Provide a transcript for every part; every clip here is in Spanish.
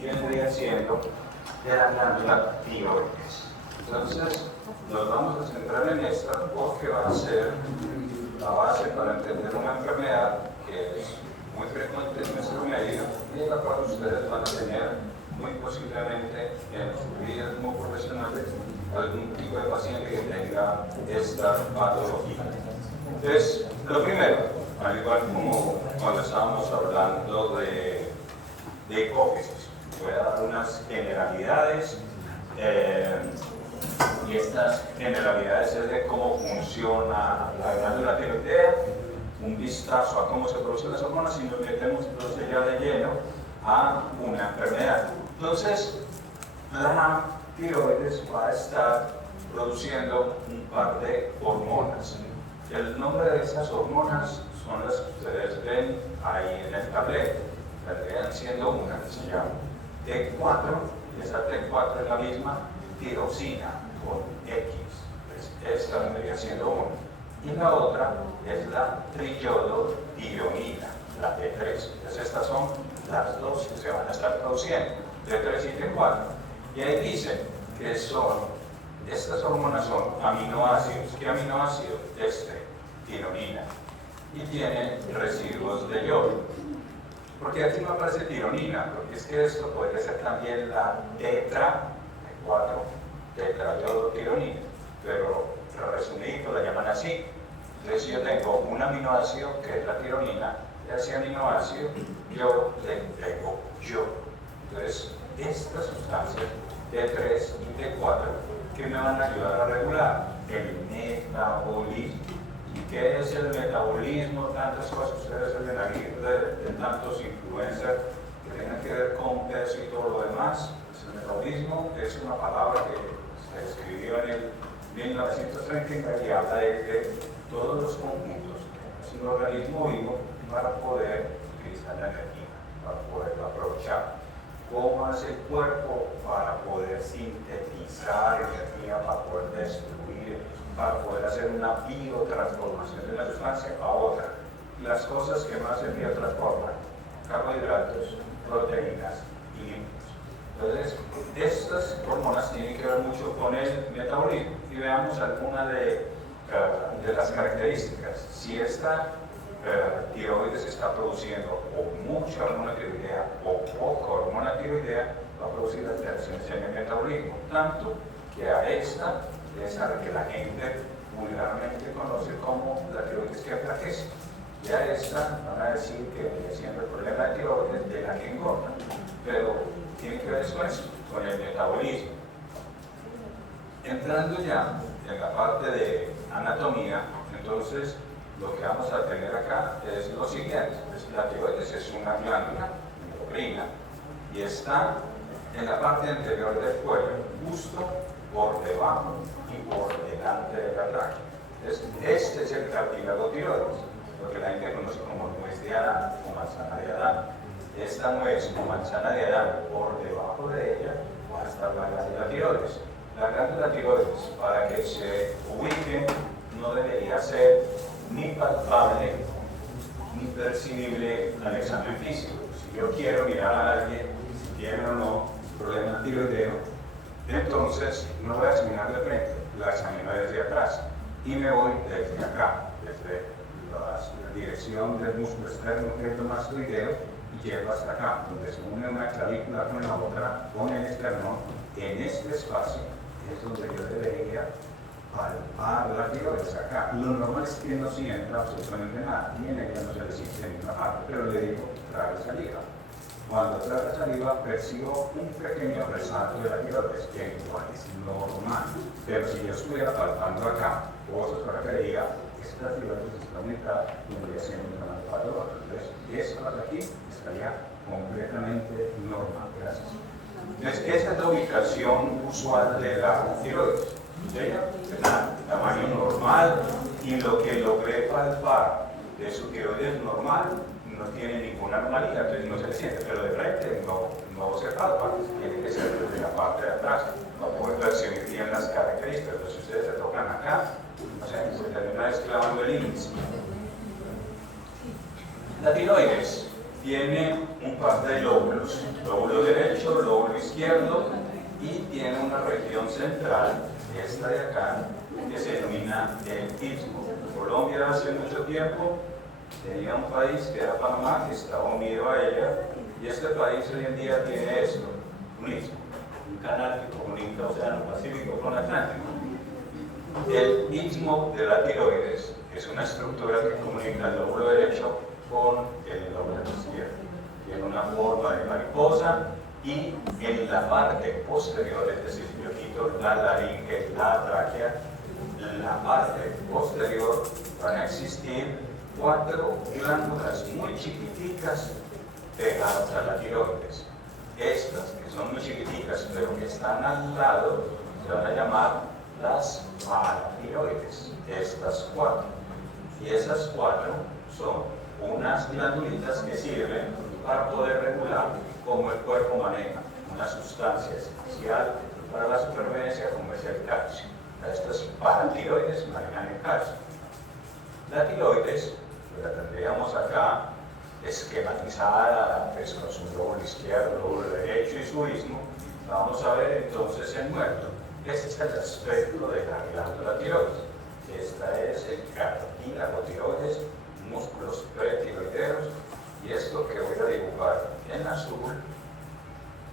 y vendría siendo de la glándula tiroides. Entonces, nos vamos a centrar en esta porque va a ser la base para entender una enfermedad que es muy frecuente en nuestro medio y la cual ustedes van a tener muy posiblemente en sus vidas como profesionales algún tipo de paciente que tenga esta patología. Entonces, lo primero, al igual como cuando estábamos hablando de hipófisis, voy a dar unas generalidades y estas generalidades es de cómo funciona la glándula tiroidea, un vistazo a cómo se producen las hormonas y nos metemos entonces ya de lleno a una enfermedad. Entonces, la tiroides va a estar produciendo un par de hormonas. El nombre de esas hormonas son las que ustedes ven ahí en el tablero. Vendrían siendo una que se llama T4, y esa T4 es la misma tirosina con X. Pues esta vendría siendo una. Y la otra es la triiodotironina, la T3. Entonces estas son las dos que se van a estar produciendo, T3 y T4. Y ahí dicen que estas hormonas son aminoácidos. ¿Qué aminoácido? Tironina. Y tienen residuos de yodo. Porque aquí no aparece tironina, porque es que esto podría ser también la tetrayodotironina, pero resumido la llaman así. Entonces yo tengo un aminoácido que es la tironina, y a ese aminoácido yo le pego yodo. Entonces estas sustancias T3 y T4 que me van a ayudar a regular el metabolismo. ¿Y qué es el metabolismo? Tantas cosas ustedes oyen aquí de tantos influencers que tienen que ver con peso y todo lo demás. Pues el metabolismo es una palabra que se escribió en el 1930 y habla de todos los conjuntos. Es un organismo vivo para poder utilizar la energía, para poderlo aprovechar. ¿Cómo hace el cuerpo para poder sintetizar energía, para poder destruir, para poder hacer una biotransformación de una sustancia a otra? Las cosas que más se biotransforman: carbohidratos, proteínas y lípidos. Entonces, estas hormonas tienen que ver mucho con el metabolismo. Y veamos algunas de las características. Si esta tiroides está produciendo o mucha hormona tiroidea o poca hormona tiroidea, va a producir alteraciones en el metabolismo, tanto que a esta es a la que la gente vulgarmente conoce como la tiroides que enflaquece. Y a esta van a decir que viene siendo el problema de tiroides de la que engorda, pero tiene que ver con eso, con el metabolismo. Entrando ya en la parte de anatomía, entonces lo que vamos a tener acá es lo siguiente. La tiroides es una glándula endocrina y está en la parte anterior del cuello, justo por debajo y por delante de la tráquea. Este es el cartílago tiroides, lo que la gente conoce como nuez de Adán o manzana de Adán. Esta nuez o manzana de Adán, por debajo de ella va a estar la glándula tiroides. La glándula tiroides, para que se ubique, no debería ser ni palpable ni percibible al examen físico. Si yo quiero mirar a alguien si tiene o no problema tiroideo, entonces no voy a examinar de frente, la examino desde atrás y me voy desde acá, desde la dirección del músculo externo mastoideo y llego hasta acá, donde se une una clavícula con la otra, con el esternón. En este espacio es donde yo debería palpar la tiroides acá. Lo normal es que no sienta absolutamente nada, y en ella no se le siente ninguna parte, pero le digo, trae saliva. Cuando trae saliva percibo un pequeño resalto de la tiroides, que igual es normal. Pero si yo estuviera palpando acá, cosas para que diga, esta tiroides está aumentada, tendría siendo una patología. Entonces, esta de aquí estaría completamente normal. Gracias. Entonces, esa es la ubicación usual de la tiroides. Tamaño normal, y lo que logré palpar de su tiroides normal no tiene ninguna anomalía, entonces no se le siente, pero de frente no se palpa, tiene que ser desde la parte de atrás para poder percibir bien las características. Entonces, si ustedes se tocan acá, no sé, se termina desclavando el índice. La tiroides tiene un par de lóbulos, lóbulo derecho izquierdo y tiene una región central, esta de acá, que se denomina el Istmo. Colombia hace mucho tiempo tenía un país que era Panamá, que estaba unido a ella, y este país hoy en día tiene esto, un istmo, un canal que comunica Océano Pacífico con Atlántico. El istmo de la tiroides es una estructura que comunica el lóbulo derecho con el lóbulo izquierdo. Tiene una forma de mariposa y en la parte posterior, es decir, yo quito la laringe, la tráquea, la parte posterior van a existir 4 glándulas muy chiquiticas pegadas a la tiroides. Estas, que son muy chiquiticas, pero que están al lado, se van a llamar las paratiroides. Estas 4. Y esas 4 son unas glandulitas que sirven para poder regular cómo el cuerpo maneja una sustancia esencial para la supervivencia, como es el calcio. Estas paratiroides manejan el calcio. La tiroides, la tendríamos acá esquematizada, pues, con su lóbulo izquierdo, lóbulo derecho y su istmo. Vamos a ver entonces el muerto. Este es el aspecto de la glándula tiroides. Esta es el cartílago tiroides, músculos pretiroideos, y esto que voy a dibujar en azul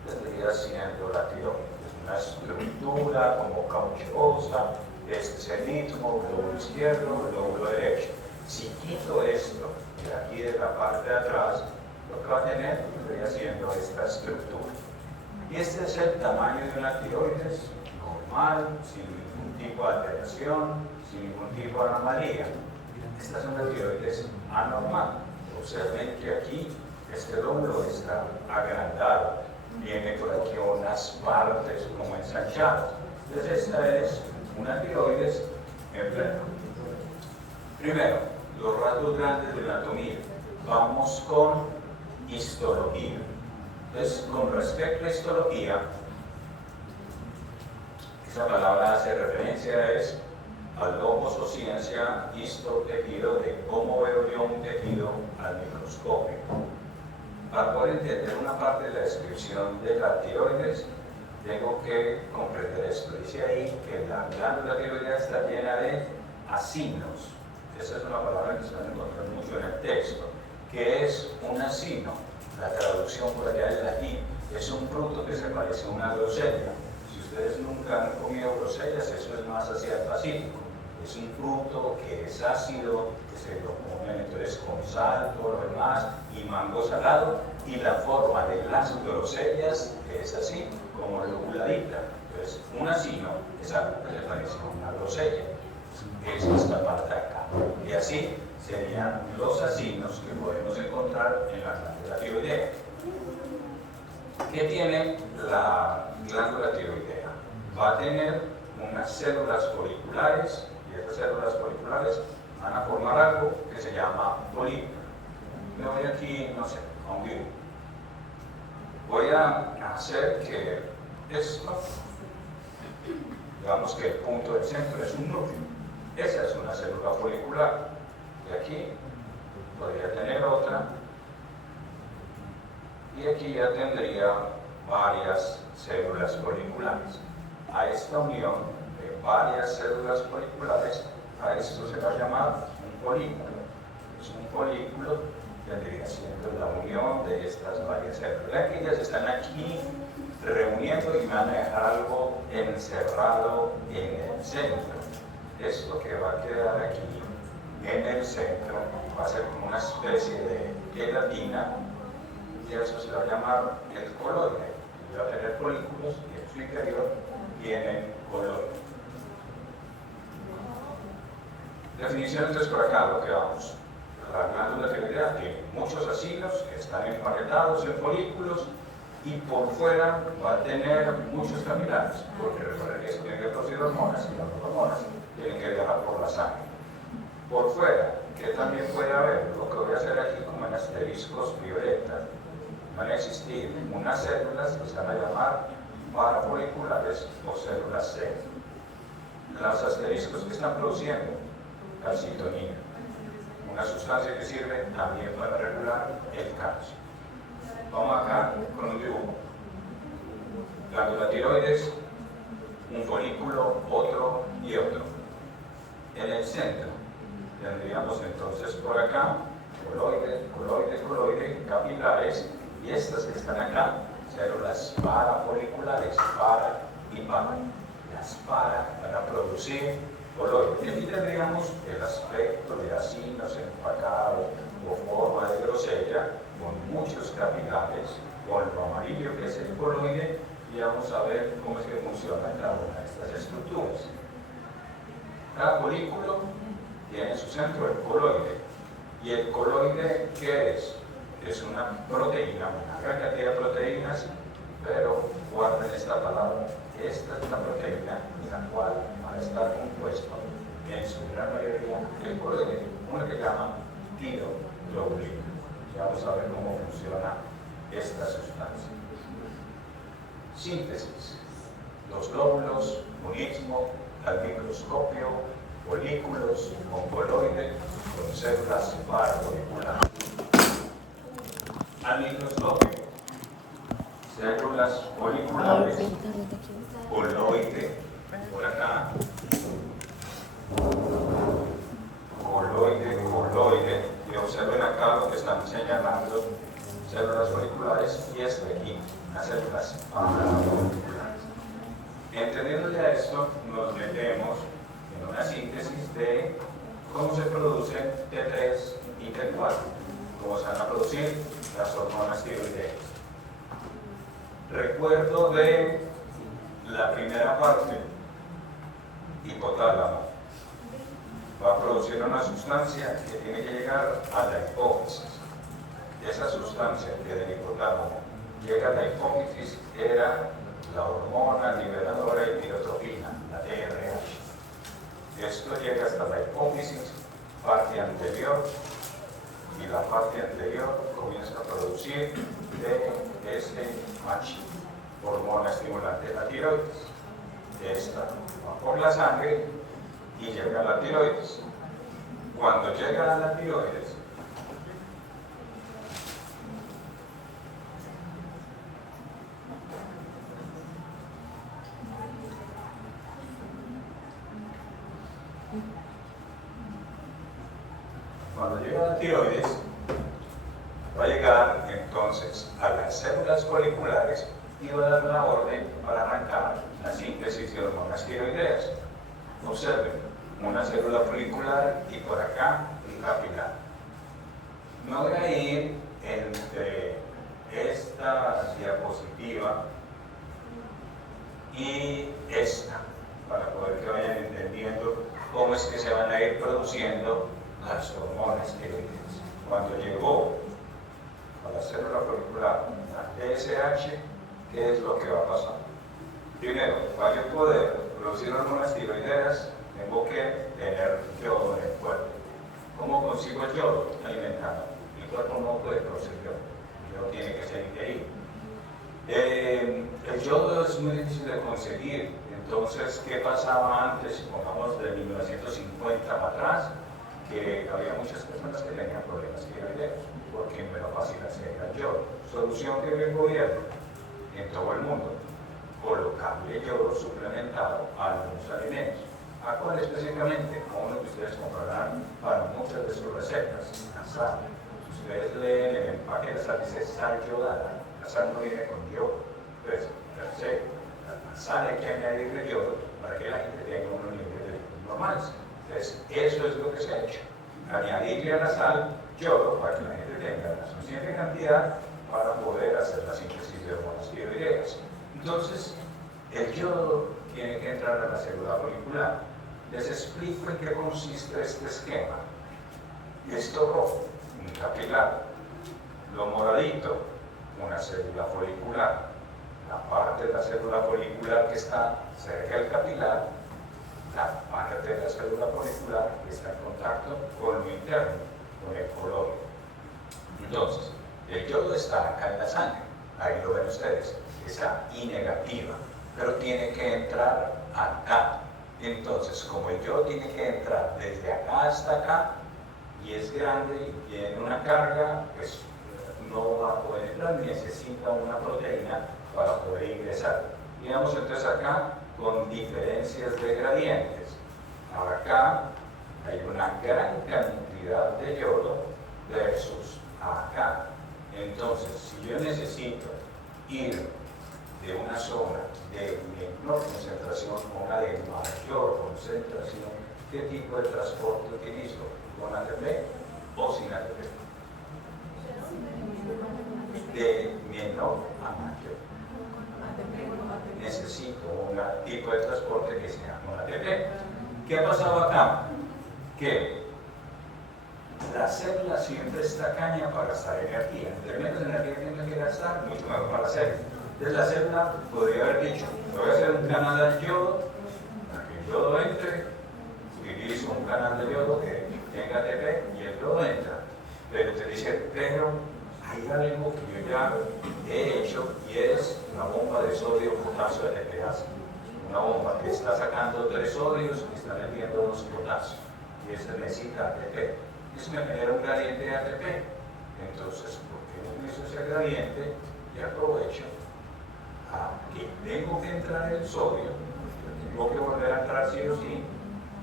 vendría siendo la tiroides. Es una estructura como cauchosa. Este es el istmo, lóbulo izquierdo, lóbulo derecho. Si quito esto de aquí de la parte de atrás, lo que va a tener vendría siendo esta estructura. Y este es el tamaño de una tiroides normal, sin ningún tipo de alteración, sin ningún tipo de anomalía. Esta es una tiroides anormal. Observen que aquí este lóbulo está agrandado, tiene por aquí unas partes como ensanchadas. Entonces esta es una tiroides enferma. Primero, los rasgos grandes de la anatomía. Vamos con histología. Entonces, con respecto a histología, esa palabra hace referencia al logos o ciencia histotejido, de cómo veo yo un tejido al microscopio. Para poder entender una parte de la descripción de la tiroides, tengo que comprender esto. Dice ahí que la glándula tiroidea está llena de acinos. Esa es una palabra que se va a encontrar mucho en el texto. ¿Qué es un acino? La traducción por allá del latín es un fruto que se parece a una grosella. Si ustedes nunca han comido grosellas, eso es más hacia el Pacífico. Es un fruto que es ácido, que se lo comen entonces con sal, todo lo demás, y mango salado, y la forma de las grosellas es así, como lobuladita. Entonces, un acino es algo que le parece a una grosella. Es esta parte acá. Y así serían los acinos que podemos encontrar en la glándula tiroidea. ¿Qué tiene la glándula tiroidea? Va a tener unas células foliculares, y esas células foliculares van a formar algo que se llama folículo. Me voy aquí, no sé, a un vivo. Voy a hacer que esto, digamos que el punto del centro es un núcleo. Esa es una célula folicular. Y aquí podría tener otra. Y aquí ya tendría varias células foliculares. A esta unión de varias células foliculares, a esto se va a llamar un folículo. Es un folículo, vendría siendo la unión de estas varias células. Vean que ellas están aquí reuniendo y van a dejar algo encerrado en el centro. Esto que va a quedar aquí en el centro va a ser como una especie de gelatina, y eso se va a llamar el coloide. Va a tener folículos y en su interior tienen coloide. Definición entonces por acá, lo que vamos. La glándula tiroidea tiene muchos acinos que están emparentados en folículos, y por fuera va a tener muchos capilares, porque recuerden que eso tiene que producir hormonas, y las hormonas tienen que viajar por la sangre. Por fuera, que también puede haber, lo que voy a hacer aquí como en asteriscos violetas, van a existir unas células que se van a llamar parafoliculares o células C. Los asteriscos que están produciendo calcitonina, una sustancia que sirve también para regular el calcio. Vamos acá con un dibujo. Glándula tiroides, un folículo, otro y otro. En el centro tendríamos entonces por acá coloide, coloide, coloide, capilares, y estas que están acá, células parafoliculares, para y para. Las para van a producir coloide. Y aquí tendríamos el aspecto de acinos empacado o forma de grosella, con muchos capilares, con lo amarillo que es el coloide, y vamos a ver cómo es que funciona cada una de estas estructuras. Cada folículo tiene en su centro el coloide. ¿Y el coloide qué es? Es una proteína, una gran cantidad de proteínas, pero guarden esta palabra. Esta es la proteína en la cual va a estar compuesto en su gran mayoría el coloide, una que llama tiroglobulina. Ya vamos a ver cómo funciona esta sustancia. Síntesis. Los glóbulos, monismo, al microscopio, folículos con coloide, con células parafoliculares. Al microscopio, células foliculares, coloide, por acá, coloide, coloide, y observen acá lo que están señalando, células foliculares, y este aquí, las células parafoliculares. Entendiendo ya esto, nos metemos en una síntesis de cómo se producen T3 y T4, cómo se van a producir las hormonas tiroideas. Recuerdo de la primera parte, hipotálamo, va a producir una sustancia que tiene que llegar a la hipófisis. Esa sustancia que del hipotálamo llega a la hipófisis era la hormona liberadora de tirotropina, la TRH. Esto llega hasta la hipófisis, parte anterior, y la parte anterior comienza a producir TSH, hormona estimulante de la tiroides. Esta va por la sangre y llega a la tiroides. Cuando llega a la tiroides, va a llegar entonces a las células foliculares y va a dar la orden para arrancar la síntesis de hormonas tiroideas. Observen, una célula folicular y por acá un capilar. No voy a ir entre esta diapositiva y esta para poder que vayan entendiendo cómo es que se van a ir produciendo las hormonas tiroideas. Cuando llegó a la célula folicular la TSH, ¿qué es lo que va a pasar? Primero, para yo poder producir hormonas tiroideas, tengo que tener yodo en el cuerpo. ¿Cómo consigo el yodo? Alimentando. Mi cuerpo no puede producir yodo. El yodo tiene que ser ingerido. El yodo es muy difícil de conseguir. Entonces, ¿qué pasaba antes? Pongamos de 1950 para atrás, que había muchas personas que tenían problemas tiroideos, porque no era fácil hacer el yodo. Solución que dio el gobierno en todo el mundo: colocarle yodo suplementado a algunos alimentos. ¿A cuál específicamente? A uno que ustedes comprarán para muchas de sus recetas: la sal. Si ustedes leen el empaque de la sal, dice sal yodada. La sal no viene con yodo. Entonces, la sal hay que añadirle yodo para que la gente tenga unos niveles normales. Entonces, eso es lo que se ha hecho: añadirle a la sal yodo para que la gente tenga la suficiente cantidad para poder hacer la síntesis de hormonas tiroideas. Entonces, el yodo tiene que entrar a la célula folicular. Les explico en qué consiste este esquema. Esto rojo, un capilar. Lo moradito, una célula folicular. La parte de la célula folicular que está cerca del capilar, la parte de la célula folicular que está en contacto con lo interno, con el coloide. Entonces, el yodo está acá en la sangre, ahí lo ven ustedes, esa I negativa, pero tiene que entrar acá. Entonces, como el yodo tiene que entrar desde acá hasta acá, y es grande y tiene una carga, pues no va a poder entrar, necesita una proteína para poder ingresar. Y vamos entonces acá con diferencias de gradientes. Acá hay una gran cantidad de yodo versus acá. Entonces, si yo necesito ir de una zona de menor concentración a una de mayor concentración, ¿qué tipo de transporte utilizo? ¿Con ATP o sin ATP? De menor a mayor. Necesito un tipo de transporte que sea con ATP. ¿Qué ha pasado acá? Que la célula siempre está caña para gastar energía. Entre menos energía tenga que gastar, mucho mejor para la célula. Entonces la célula podría haber dicho, voy a hacer un canal al yodo, para que el yodo entre, utilizo un canal de yodo que tenga ATP y el yodo entra. Pero te dice, pero hay algo que yo ya he hecho y es una bomba de sodio potasio ATPase. Una bomba que está sacando 3 sodios y está metiendo 2 potasios. Y eso necesita ATP. Eso me genera un gradiente de ATP. Entonces, ¿por qué no utilizo ese gradiente y aprovecho que tengo que entrar el sodio, tengo que volver a entrar sí o sí,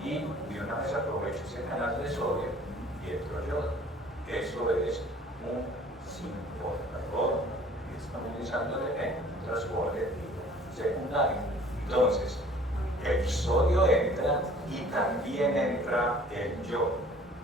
y de una vez aprovecho ese canal de sodio y entro yodo? Eso es un importador que está utilizando ATP, un transporte secundario. Entonces, el sodio entra y también entra el yodo.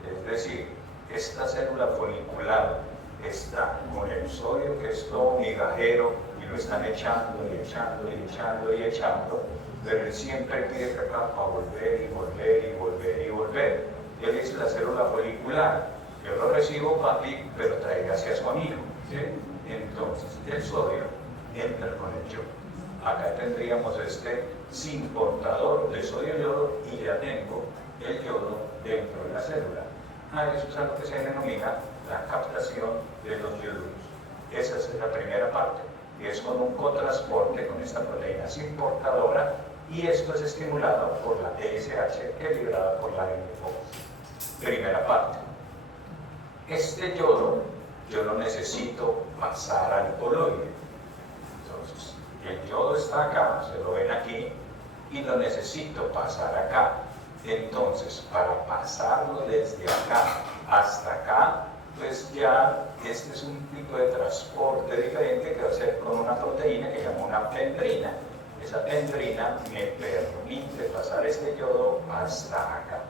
Es decir, esta célula folicular está con el sodio, que es todo migajero, y lo están echando y echando y echando y echando, pero él siempre pide acá para volver y volver y volver y volver. Él dice la célula folicular, yo lo recibo papi, pero traiga hacia su amigo. ¿Sí? Entonces, el sodio entra con el yodo. Acá tendríamos este importador de sodio-yodo y ya tengo el yodo dentro de la célula. Eso es algo que se denomina la captación de los yoduros. Esa es la primera parte, y es con un cotransporte con esta proteína importadora, y esto es estimulado por la TSH que es liberada por la glucosa. Primera parte. Este yodo yo lo necesito pasar al coloide. Entonces, el yodo está acá, se lo ven aquí, y lo necesito pasar acá. Entonces, para pasarlo desde acá hasta acá, pues ya este es un tipo de transporte diferente que va a ser con una proteína que se llama una pendrina. Esa pendrina me permite pasar este yodo hasta acá.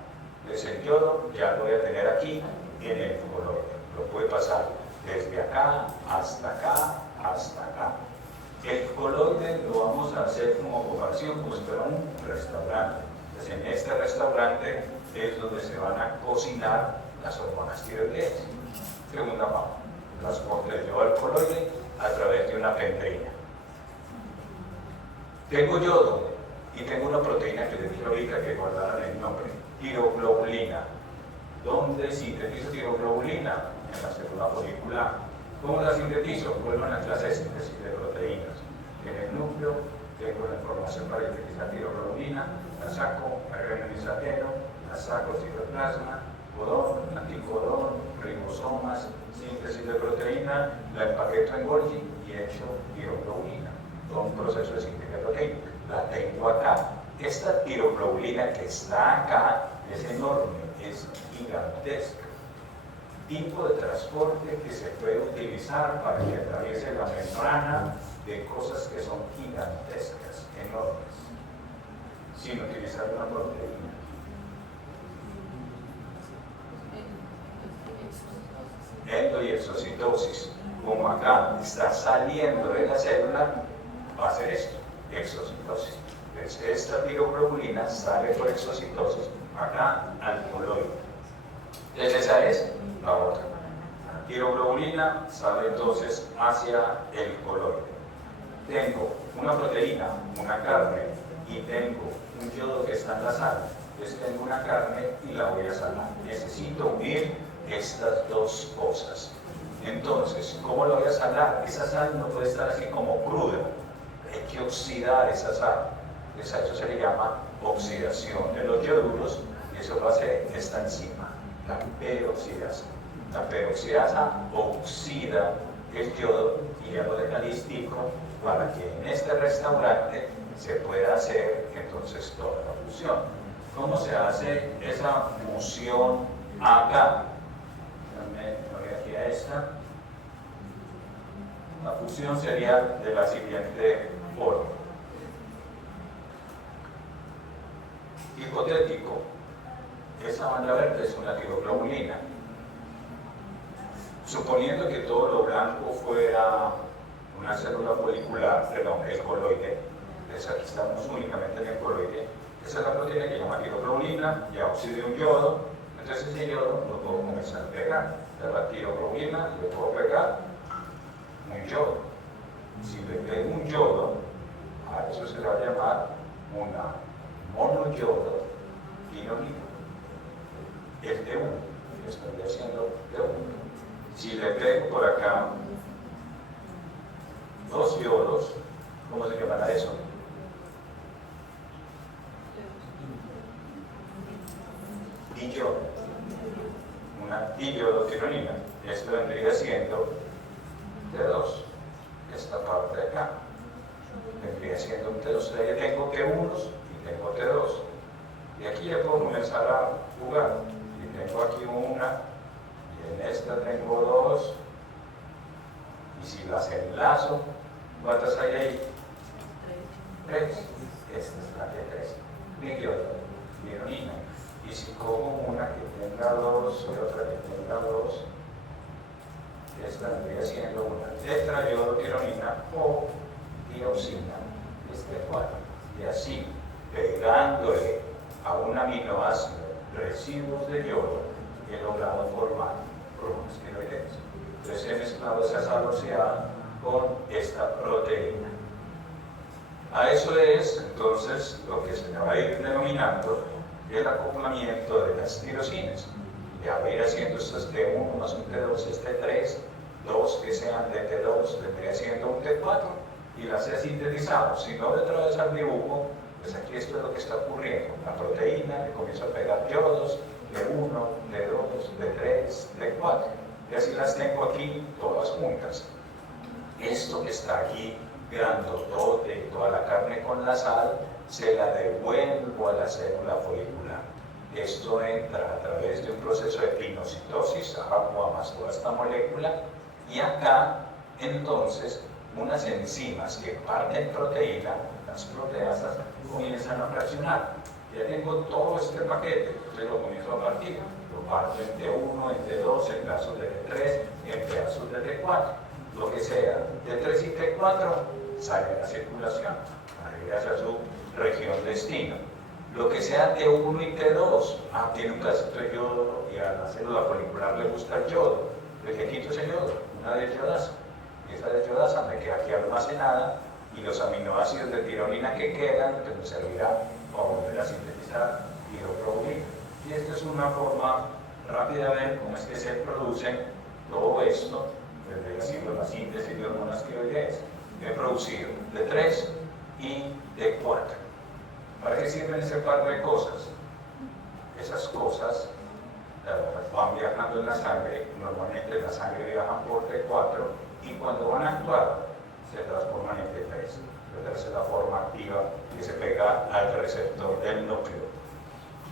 Entonces el yodo ya lo voy a tener aquí en el coloide. Lo puede pasar desde acá, hasta acá, hasta acá. El coloide lo vamos a hacer como comparación como si fuera un restaurante. Entonces, en este restaurante es donde se van a cocinar las hormonas tiroideas. Segunda parte, transporte del yodo al coloide a través de una pendrina. Tengo yodo y tengo una proteína que les dije ahorita que guardaron el nombre, tiroglobulina. ¿Dónde sintetizo tiroglobulina? En la célula folicular. ¿Cómo la sintetizo? Vuelvo a la clase de síntesis de proteínas. En el núcleo tengo la información para sintetizar tiroglobulina, la saco, RNA-mensajero, la saco citoplasma, codón, anticodón, ribosomas, síntesis de proteína, la empaqueto en Golgi y he hecho tiroglobulina. Todo un proceso de síntesis de proteína. La tengo acá. Esta tiroglobulina que está acá es enorme, es gigantesca. Tipo de transporte que se puede utilizar para que atraviese la membrana de cosas que son gigantescas, enormes, sin utilizar una proteína. Endo y exocitosis, como acá está saliendo de la célula, va a hacer esto, exocitosis. Entonces, esta tiroglobulina sale por exocitosis acá al coloide. Entonces esa es la otra. La tiroglobulina sale entonces hacia el coloide. Tengo una proteína, una carne, y tengo un yodo que está en la sal. Entonces tengo una carne y la voy a salar. Necesito unir estas dos cosas. Entonces, ¿cómo la voy a salar? Esa sal no puede estar así como cruda. Hay que oxidar esa sal. Entonces, a eso se le llama oxidación de los yoduros, y eso lo hace esta enzima, la peroxidasa. La peroxidasa oxida el yodo y ya lo deja listico para que en este restaurante se pueda hacer entonces toda la fusión. ¿Cómo se hace esa fusión acá? Me voy aquí a esta. La fusión sería de la siguiente forma. Hipotético, esa banda verde es una tiroglobulina. Suponiendo que todo lo blanco fuera una célula folicular, perdón, el coloide, entonces aquí estamos únicamente en el coloide, esa es la proteína que llama tiroglobulina, ya oxide un yodo, entonces ese yodo lo puedo comenzar a pegar, de la tiroglobulina le puedo pegar un yodo. Si le pego un yodo, a eso se le va a llamar una monoyodo quinolina. El T1, estaría haciendo T1. Si le pego por acá dos yodos, ¿cómo se llamará eso? Diyodo. Una diyodotironina. Esto vendría siendo T2. Esta parte de acá vendría siendo un T2. Ahí tengo T1 y tengo T2. Y aquí ya puedo comenzar a jugar. Y tengo aquí una. En esta tengo dos, y si las enlazo, ¿cuántas hay ahí? Tres. Esta es la de tres. Diyodotironina. Y si cojo una que tenga dos y otra que tenga dos, esta vendría siendo una tetrayodotironina o dioxina, cuatro. Y así, pegándole a un aminoácido residuos de yodo, he logrado formar cromosomas tiroideos. Entonces he mezclado esa sal oxidada con esta proteína. A eso es entonces lo que se le va a ir denominando el acoplamiento de las tirosinas. Ya va a ir haciendo estos T1 más un T2, este T3, dos que sean de T2, vendría siendo un T4 y las he sintetizado. Si no le traes al dibujo, pues aquí esto es lo que está ocurriendo. La proteína le comienza a pegar yodos, D1, D2, D3, D4. Y así las tengo aquí todas juntas. Esto que está aquí, grandotote, toda la carne con la sal, se la devuelvo a la célula folicular. Esto entra a través de un proceso de pinocitosis, agua más toda esta molécula, y acá, entonces, unas enzimas que parten proteína, las proteasas, comienzan a fraccionar. Ya tengo todo este paquete, entonces lo comienzo a partir. Lo parto en T1, en T2, en pedazos de T3, en pedazos de T4. Lo que sea, T3 y T4 sale a la circulación, hacia su región destino. Lo que sea T1 y T2, tiene un pedacito de yodo y a la célula folicular le gusta el yodo. Le quito ese yodo, una desayodasa. Y esa desayodasa me queda aquí almacenada y los aminoácidos de tironina que quedan, pues me servirá para volver a sintetizar tiroglobulina. Y esta es una forma rápida de ver cómo es que se producen todo esto, desde haciendo la síntesis de hormonas tiroideas. He producido T3 y T4. ¿Para qué sirven ese par de cosas? Esas cosas van viajando en la sangre, normalmente en la sangre viajan por T4 y cuando van a actuar se transforman en T3. T3 es la forma activa que se pega al receptor del núcleo.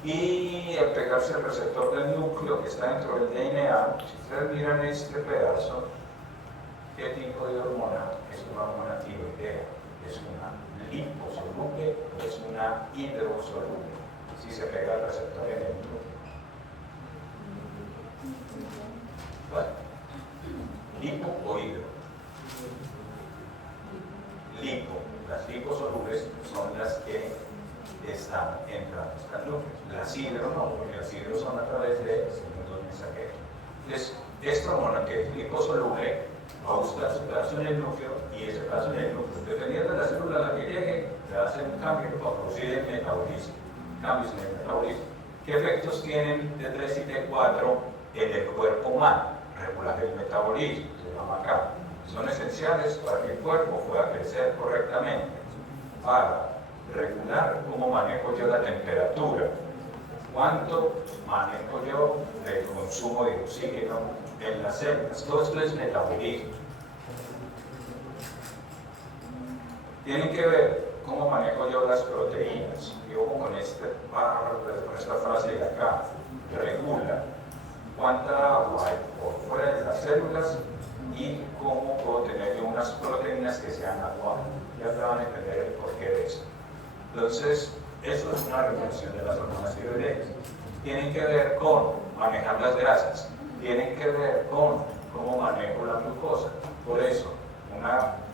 Y al pegarse al receptor del núcleo que está dentro del DNA, si ustedes miran este pedazo, ¿qué tipo de hormona? Es una hormona tiroidea, es una liposoluble o es una hidrosoluble, si se pega al receptor en el núcleo. Bueno, lipo o hidro. Lipo, las liposolubles son las que están entrando hasta el núcleo. Las hidro no, porque las hidro son a través de segundos mensajeros. Entonces, esta hormona que es liposoluble va a buscar su pedazo en el núcleo y ese pedazo en el núcleo, dependiendo de la célula a la que llegue, le hace un cambio para producir el metabolismo. Cambios en el metabolismo. ¿Qué efectos tienen T3 y T4 en el cuerpo humano? Regular el metabolismo, se llama acá. Son esenciales para que el cuerpo pueda crecer correctamente. Para regular cómo manejo yo la temperatura, cuánto manejo yo del consumo de oxígeno en las células. Todo esto es metabolismo. Tienen que ver cómo manejo yo las proteínas. Yo con esta frase de acá, regula cuánta agua hay por fuera de las células y cómo puedo tener yo unas proteínas que sean aguas. Ya te van a entender el porqué de eso. Entonces, eso es una regulación de las hormonas tiroideas. Tienen que ver con manejar las grasas, tienen que ver con cómo manejo la glucosa. Por eso, un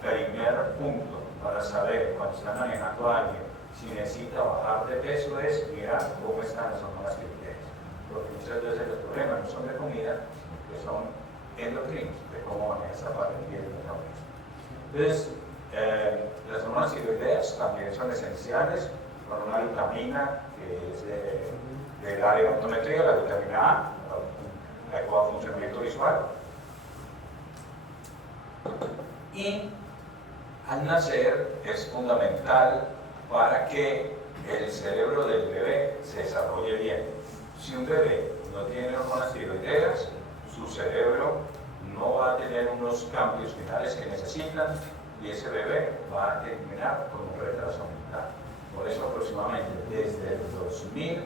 primer punto para saber cuando está manejando a alguien si necesita bajar de peso es mirar cómo están las hormonas tiroideas. Porque muchas veces los problemas no son de comida, que son endocrinos, de cómo maneja esa parte del metabolismo. Entonces, las hormonas tiroideas también son esenciales con una vitamina que es del área de optometría, la vitamina A, la adecuado funcionamiento visual. Y al nacer es fundamental para que el cerebro del bebé se desarrolle bien. Si un bebé no tiene hormonas tiroideas, su cerebro no va a tener unos cambios finales que necesitan y ese bebé va a terminar con un retraso mental. Por eso aproximadamente desde el 2000,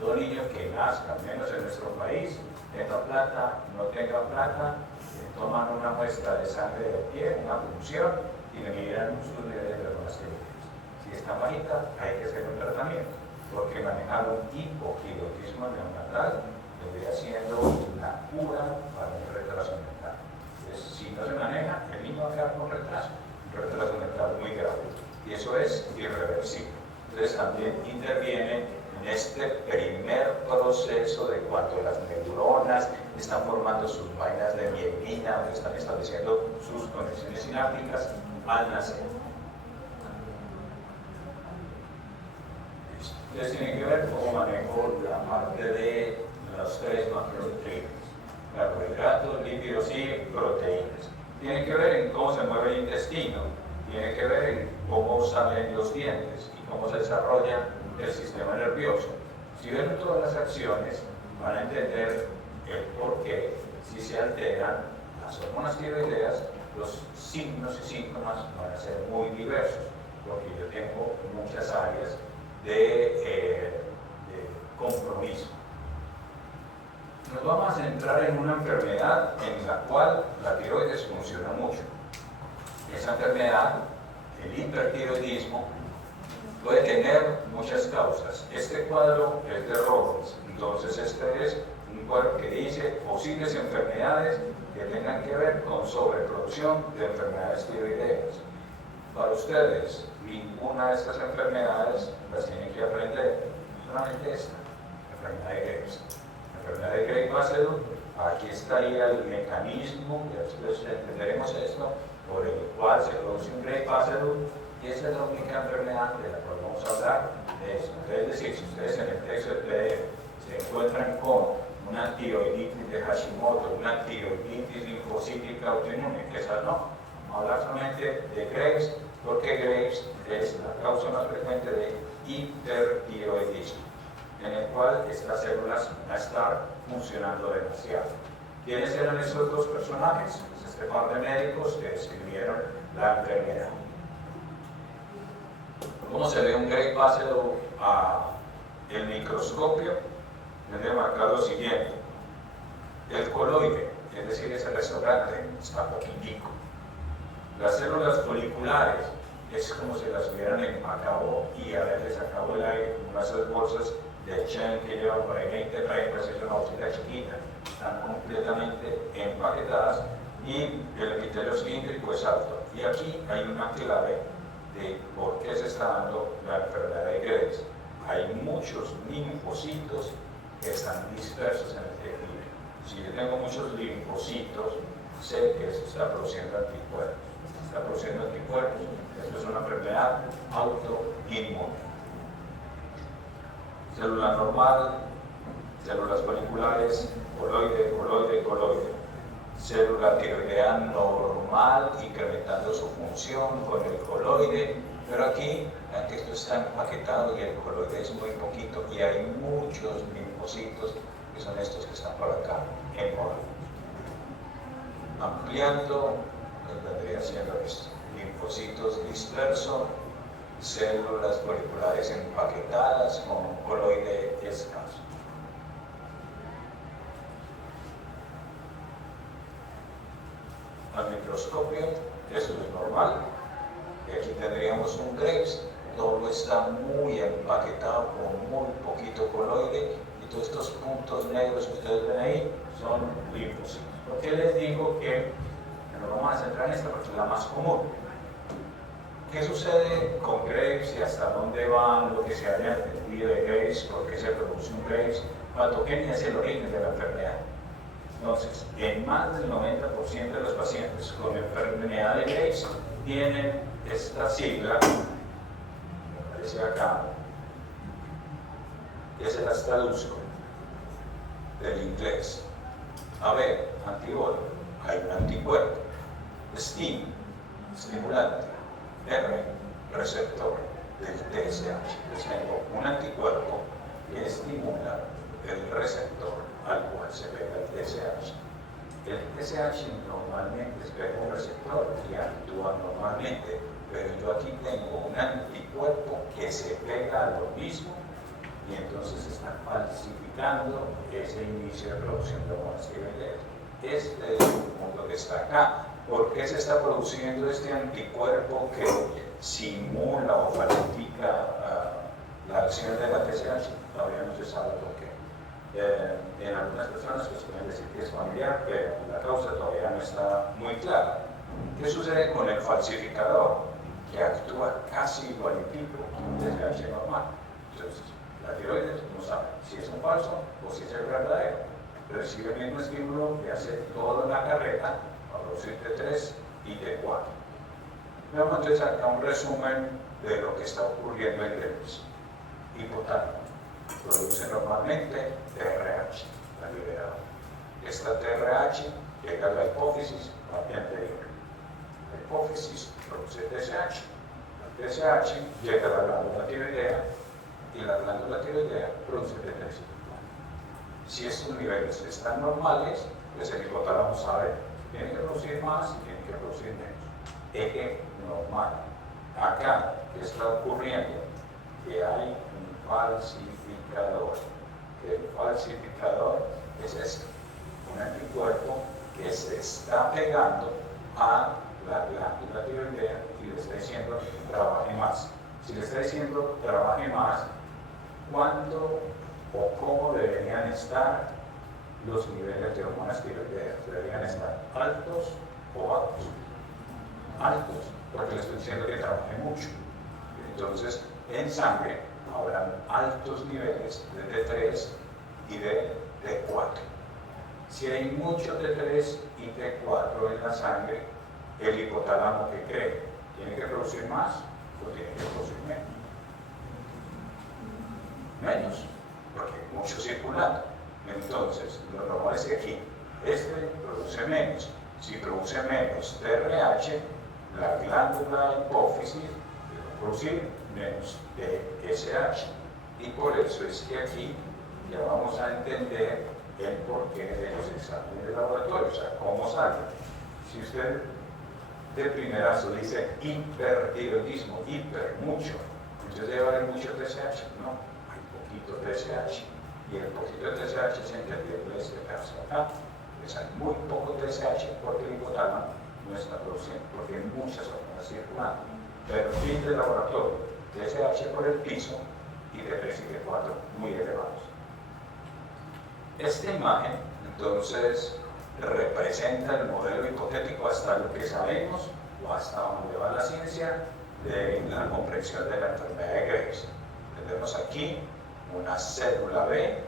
todo niño que nazca, menos en nuestro país, tenga plata, no tenga plata, toman una muestra de sangre del pie, una punción, y le miran sus niveles de hormonas tiroideas. Si está bajita, hay que hacer un tratamiento, porque manejar un hipotiroidismo neonatal vendría siendo una cura para un retraso mental. Entonces, si no se maneja, el niño va a quedar con retraso, un retraso mental muy grave, y eso es irreversible. Entonces también interviene en este primer proceso de cuando las neuronas están formando sus vainas de mielina, donde están estableciendo sus conexiones sinápticas al nacer. Entonces tiene que ver cómo manejo la parte de los tres macronutrientes: carbohidratos, lípidos y proteínas. Tiene que ver en cómo se mueve el intestino, tiene que ver en cómo salen los dientes y cómo se desarrolla el sistema nervioso. Si ven todas las acciones, van a entender el por qué, si se alteran las hormonas tiroideas, los signos y síntomas van a ser muy diversos, porque yo tengo muchas áreas de compromiso. Nos vamos a centrar en una enfermedad en la cual la tiroides funciona mucho. Esa enfermedad, el hipertiroidismo, puede tener muchas causas. Este cuadro es de Robbins, entonces este es un cuadro que dice posibles enfermedades que tengan que ver con sobreproducción de enfermedades tiroideas. Para ustedes, ninguna de estas enfermedades las tienen que aprender, solamente esta, la enfermedad de Graves. La enfermedad de Graves-Basedow, aquí estaría el mecanismo, y después entenderemos esto, por el cual se produce un Graves-Basedow, y esa es la única enfermedad de la cual vamos a hablar de eso. Es decir, si ustedes en el texto del PDF se encuentran con una tiroiditis de Hashimoto, una tiroiditis linfocítica autoinmune, esas no. Vamos a hablar solamente de Graves, porque Graves es la causa más frecuente de hipertiroidismo, en el cual estas células van a estar funcionando demasiado. ¿Quiénes eran esos dos personajes? Pues este par de médicos que describieron la enfermedad. ¿Cómo se ve un Graves-Basedow el microscopio? Tendré marcado lo siguiente: el coloide, es decir, ese restaurante, está poquitico. Las células foliculares es como si las hubieran empacado y a veces sacado el aire, como esas bolsas de Chen que llevan por ahí 20, 30, si es una bolsita chiquita, están completamente empaquetadas, y el epitelio cilíndrico es alto. Y aquí hay una clave de por qué se está dando la enfermedad de Graves. Hay muchos linfocitos que están dispersos en el tejido. Si yo tengo muchos linfocitos, sé que se está produciendo anticuerpos. Está produciendo anticuerpos. Esto es una enfermedad autoinmune. Célula normal, células foliculares, coloide, coloide, coloide. Célula tiroidea normal, incrementando su función con el coloide, pero aquí esto está empaquetado y el coloide es muy poquito, y hay muchos linfocitos que son estos que están por acá, en modo. Ampliando, vendría siendo esto, linfocitos dispersos, células foliculares empaquetadas con un coloide escaso. Al microscopio, eso es normal. Aquí tendríamos un Graves, todo está muy empaquetado con muy poquito coloide y todos estos puntos negros que ustedes ven ahí son linfocitos. ¿Por qué les digo que nos vamos a centrar en esta? Porque es la más común. ¿Qué sucede con Graves y hasta dónde van lo que se haya entendido de Graves? ¿Por qué se produce un Graves? Patogenia es el origen de la enfermedad. Entonces, en más del 90% de los pacientes con enfermedad de Graves tienen esta sigla, que aparece acá, que se las traduzco del inglés. A ver, antibody, hay un anticuerpo. STIM, estimulante. R, receptor del TSH. Entonces tengo un anticuerpo que estimula el receptor al cual se pega el TSH. El TSH normalmente es un receptor que actúa normalmente, pero yo aquí tengo un anticuerpo que se pega a lo mismo y entonces está falsificando ese inicio de producción de hormonas tiroideas. Este es el punto que está acá. ¿Por qué se está produciendo este anticuerpo que simula o falsifica la acción de la TSH? Todavía no se sabe por qué. En algunas personas pues pueden decir que es familiar, pero la causa todavía no está muy clara. ¿Qué sucede con el falsificador? Que actúa casi igualitito que un TSH normal. Entonces, la tiroides no sabe si es un falso o si es el verdadero. Recibe el mismo estímulo que hace toda la carreta a producir T3 y T4. Vamos entonces acá un resumen de lo que está ocurriendo en Graves. Hipotálamo produce normalmente TRH, la liberadora. Esta TRH llega a la hipófisis, parte anterior. La hipófisis produce TSH. La TSH llega a la glándula tiroidea y la glándula tiroidea produce T3. Si estos niveles están normales, pues el hipotálamo sabe que tiene que producir más y tiene que producir menos. Eje normal. Acá, ¿qué está ocurriendo? Que hay un falsificador. El falsificador es este, un anticuerpo que se está pegando a la glándula tiroidea y le está diciendo trabaje más. Si le está diciendo trabaje más, ¿cuándo o cómo deberían estar los niveles de hormonas tiroideas? ¿Deberían estar altos o bajos? Altos, porque le estoy diciendo que trabaje mucho. Entonces, en sangre habrán altos niveles de T3 y de T4. Si hay mucho T3 y T4 en la sangre, el hipotálamo, ¿qué cree? ¿Tiene que producir más o tiene que producir menos? Menos, porque hay mucho circulando. Entonces, lo normal es que aquí, este produce menos. Si produce menos TRH, la glándula hipófisis va a producir menos TSH. Y por eso es que aquí ya vamos a entender el porqué de los exámenes de laboratorio, o sea, cómo sale. Si usted de primerazo dice hipertiroidismo, hiper, mucho, entonces debe haber mucho TSH, no, hay poquito TSH. Y el poquito TSH es entendible este caso acá, pues hay muy poco TSH porque el hipotálamo no está produciendo, porque hay muchas hormonas circulando. Perfil de laboratorio, TSH por el piso y T3 y T4 muy elevados. Esta imagen, entonces, representa el modelo hipotético hasta lo que sabemos o hasta donde va la ciencia de la comprensión de la enfermedad de Graves. Tenemos aquí una célula B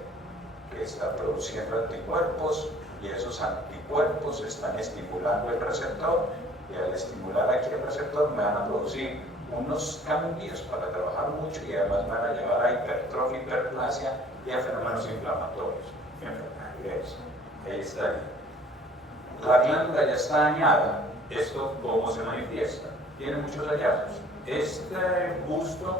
que está produciendo anticuerpos y esos anticuerpos están estimulando el receptor y al estimular aquí el receptor me van a producir unos cambios para trabajar mucho y además van a llevar a hipertrofia, hiperplasia y a fenómenos inflamatorios. Ahí está. La glándula ya está dañada. ¿Esto cómo se manifiesta? Tiene muchos hallazgos. Este busto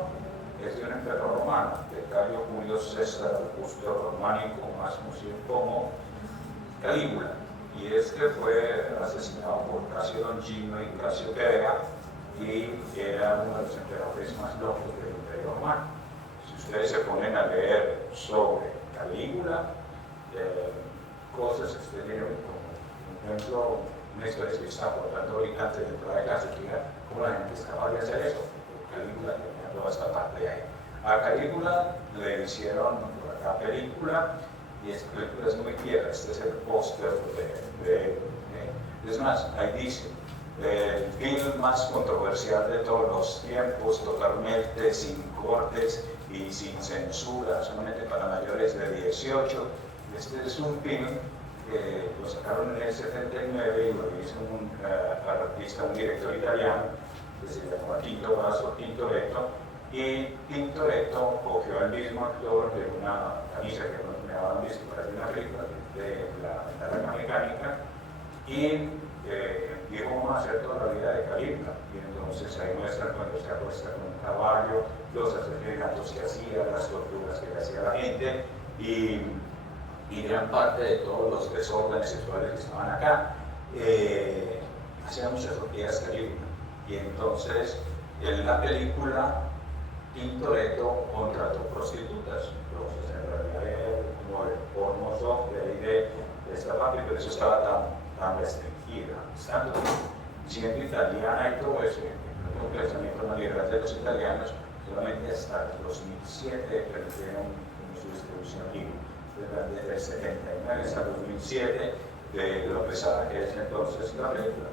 es de un emperador romano, de Cayo Julio César, busto románico más conocido como Calígula. Y este fue asesinado por Casio Longino y Casio Pega y era uno de los emperadores más locos del Imperio Romano. Si ustedes se ponen a leer sobre Calígula, cosas que ustedes vieron, como por ejemplo, una historia que está aportando ahorita antes de entrar a clase, que era cómo la gente es capaz de hacer eso, porque Calígula tenía toda esta parte de ahí. A Calígula le hicieron la película, y esta película es muy vieja, este es el póster es más, ahí dice, el film más controversial de todos los tiempos, totalmente sin cortes y sin censura, solamente para mayores de 18. Este es un film que lo sacaron en el 79 y lo hizo un artista, un director italiano, que se llamó Tintoretto, y Tintoretto cogió al mismo actor de una camisa que me habían visto para una película de la naranja mecánica, y dijo cómo hacer toda la vida de Calígula. Y entonces ahí muestran cuando se acuesta con un caballo, los asesinatos que hacía, las torturas que le hacía a la gente, y gran parte de todos los desórdenes sexuales que estaban acá. Hacía muchas orgías Calígula. Y entonces en la película Tintoretto contrató prostitutas. Entonces en realidad era como el porno soft de esta parte, pero eso estaba tan restringida. Estando siendo italiana y todo eso, el pensamiento neoliberal de los italianos, solamente hasta el 2007 perdieron su distribución libre. Desde el 79 hasta el 2007, de lo pesada que es entonces la película.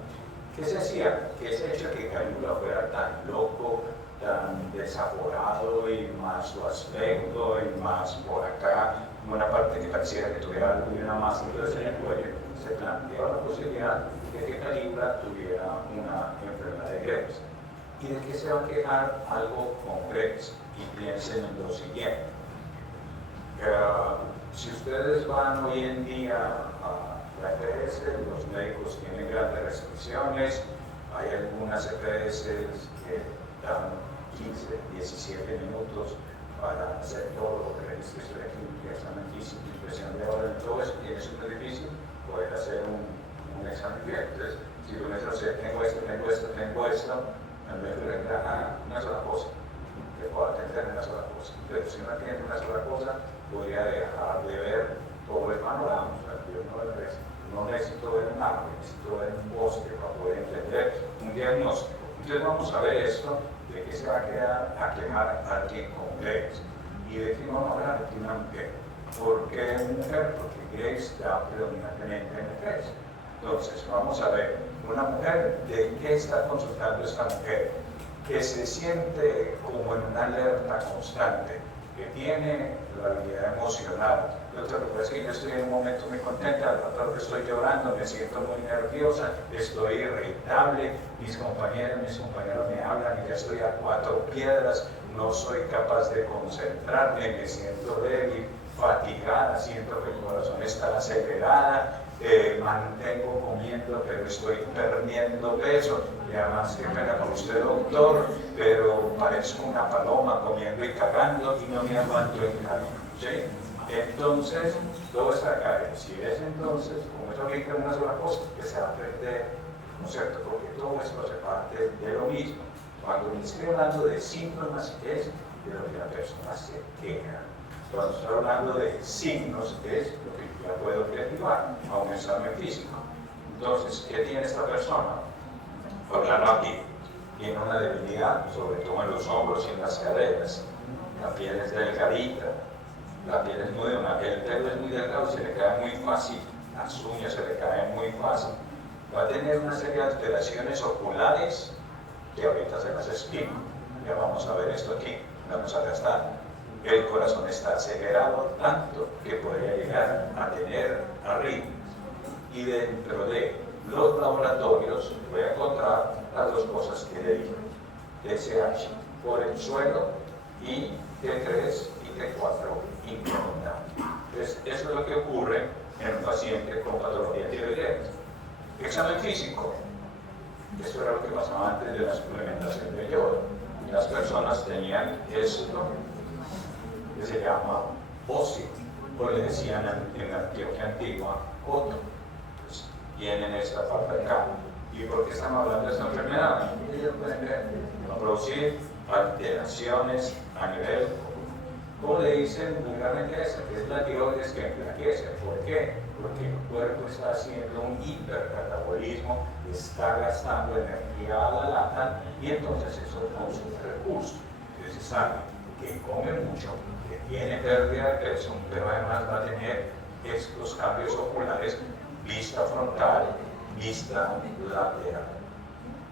¿Qué se hacía? ¿Qué se hecho que Calígula fuera tan loco, tan desaforado, y más su aspecto, y más por acá, una parte que pareciera que tuviera algo y una masa? Entonces en el cuello se planteaba la posibilidad de que Calígula tuviera una enfermedad de Graves. ¿Y de qué se va a quejar algo con Graves? Y piensen en lo siguiente. Si ustedes van hoy en día a la EPS, los médicos tienen grandes restricciones, hay algunas EPS que dan 15, 17 minutos para hacer todo lo que registra historia clínica, examen físico, impresión de orden, todo eso, y eso es muy difícil poder hacer un examen bien. Entonces, si yo me dice, tengo esto, el médico le da una sola cosa, que pueda atender una sola cosa. Pero si no atiende una sola cosa, podría dejar de ver todo el panorama. O sea, yo no necesito ver un árbol, necesito ver un bosque para poder entender un diagnóstico. Entonces vamos a ver esto, de qué se va a quejar alguien con Graves, y de qué vamos a hablar de una mujer. ¿Por qué mujer? Porque Graves está predominantemente en Graves. Entonces vamos a ver, una mujer, ¿de qué está consultando esta mujer? Que se siente como en una alerta constante, que tiene la habilidad emocional. Doctor, lo que es que yo estoy en un momento muy contenta, al rato que estoy llorando, me siento muy nerviosa, estoy irritable, mis compañeros me hablan y ya estoy a 4 piedras, no soy capaz de concentrarme, me siento débil, fatigada, siento que el corazón está acelerada, mantengo comiendo, pero estoy perdiendo peso. Y además, qué pena con usted, doctor, pero parezco una paloma comiendo y cagando y no me aguanto en camino. ¿Sí? Entonces, todo está acá. Si es entonces, como eso que una sola cosa, que se va a perder, ¿no es cierto? Porque todo esto hace parte de lo mismo. Cuando me estoy hablando de síntomas, es de lo que la persona se queja. Cuando estoy hablando de signos, es lo que ya puedo objetivar a un examen físico. Entonces, ¿qué tiene esta persona? Hablando aquí, tiene una debilidad, sobre todo en los hombros y en las caderas. La piel es delgadita, la piel es muy delgada, el pelo es muy delgado, se le cae muy fácil, las uñas se le caen muy fácil. Va a tener una serie de alteraciones oculares que ahorita se las explico. Ya vamos a ver esto aquí, vamos a gastar. El corazón está acelerado tanto que podría llegar a tener arritmias. Y dentro de los laboratorios voy a encontrar las dos cosas que le dije: TSH por el suelo y T3 y T4 incrementado. Entonces, eso es lo que ocurre en un paciente con patología tiroidea. Examen físico. Eso era lo que pasaba antes de la suplementación de yodo. Las personas tenían esto que se llama óseo, o le decían en Antioquia antigua, coto. Pues, tienen esta parte acá. ¿Y por qué estamos hablando de esta enfermedad? Ellos pueden ver, va a producir alteraciones a nivel, ¿cómo le dicen vulgarmente a esa? Que es la tiroides que enflaquece. ¿Por qué? Porque el cuerpo está haciendo un hipercatabolismo, está gastando energía a la lata y entonces eso consume recursos. Entonces es alguien que come mucho, que tiene pérdida de peso, pero además va a tener estos cambios oculares, vista frontal, vista lateral.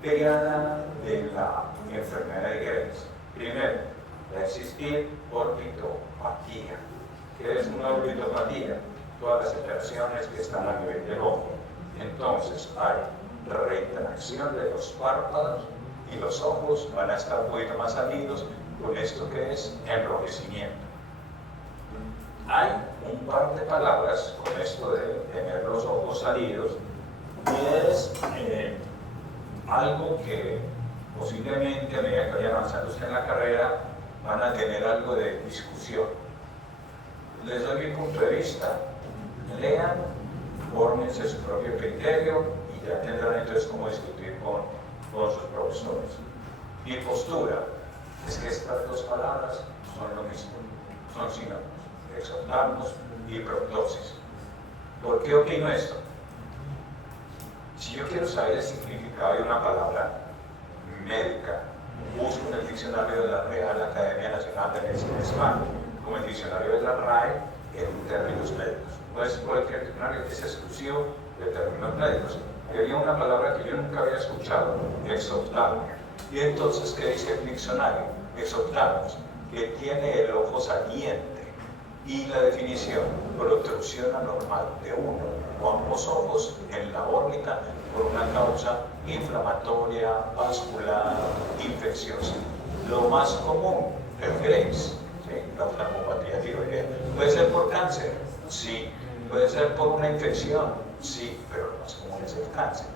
Pegada de la enfermedad de Graves. Primero, va a existir orbitopatía. ¿Qué es una orbitopatía? Todas las alteraciones que están a nivel del ojo. Entonces hay retracción de los párpados y los ojos van a estar un poquito más salidos con esto que es enrojecimiento. Hay un par de palabras con esto de tener los ojos salidos y es algo que posiblemente a medida que vaya avanzando usted en la carrera van a tener algo de discusión. Les doy mi punto de vista, lean, fórmense su propio criterio y ya tendrán entonces cómo discutir con sus profesores. Mi postura es que estas dos palabras son lo mismo, son sinónimos, exoftalmos y proptosis. ¿Por qué opino esto? Si yo quiero saber el significado de una palabra médica, busco en el diccionario de la Real Academia Nacional de Medicina Española, como el diccionario de la RAE, en términos médicos. No es cualquier diccionario, es exclusivo de términos médicos. Y había una palabra que yo nunca había escuchado, exoftalmia. Y entonces, ¿qué dice el diccionario? Exoftalmos, que tiene el ojo saliente. Y la definición, protrusión anormal de uno o ambos ojos en la órbita por una causa inflamatoria, vascular, infecciosa. Lo más común, el Graves, ¿sí? La oftalmopatía tiroidea. ¿Puede ser por cáncer? Sí. ¿Puede ser por una infección? Sí, pero lo más común es el cáncer.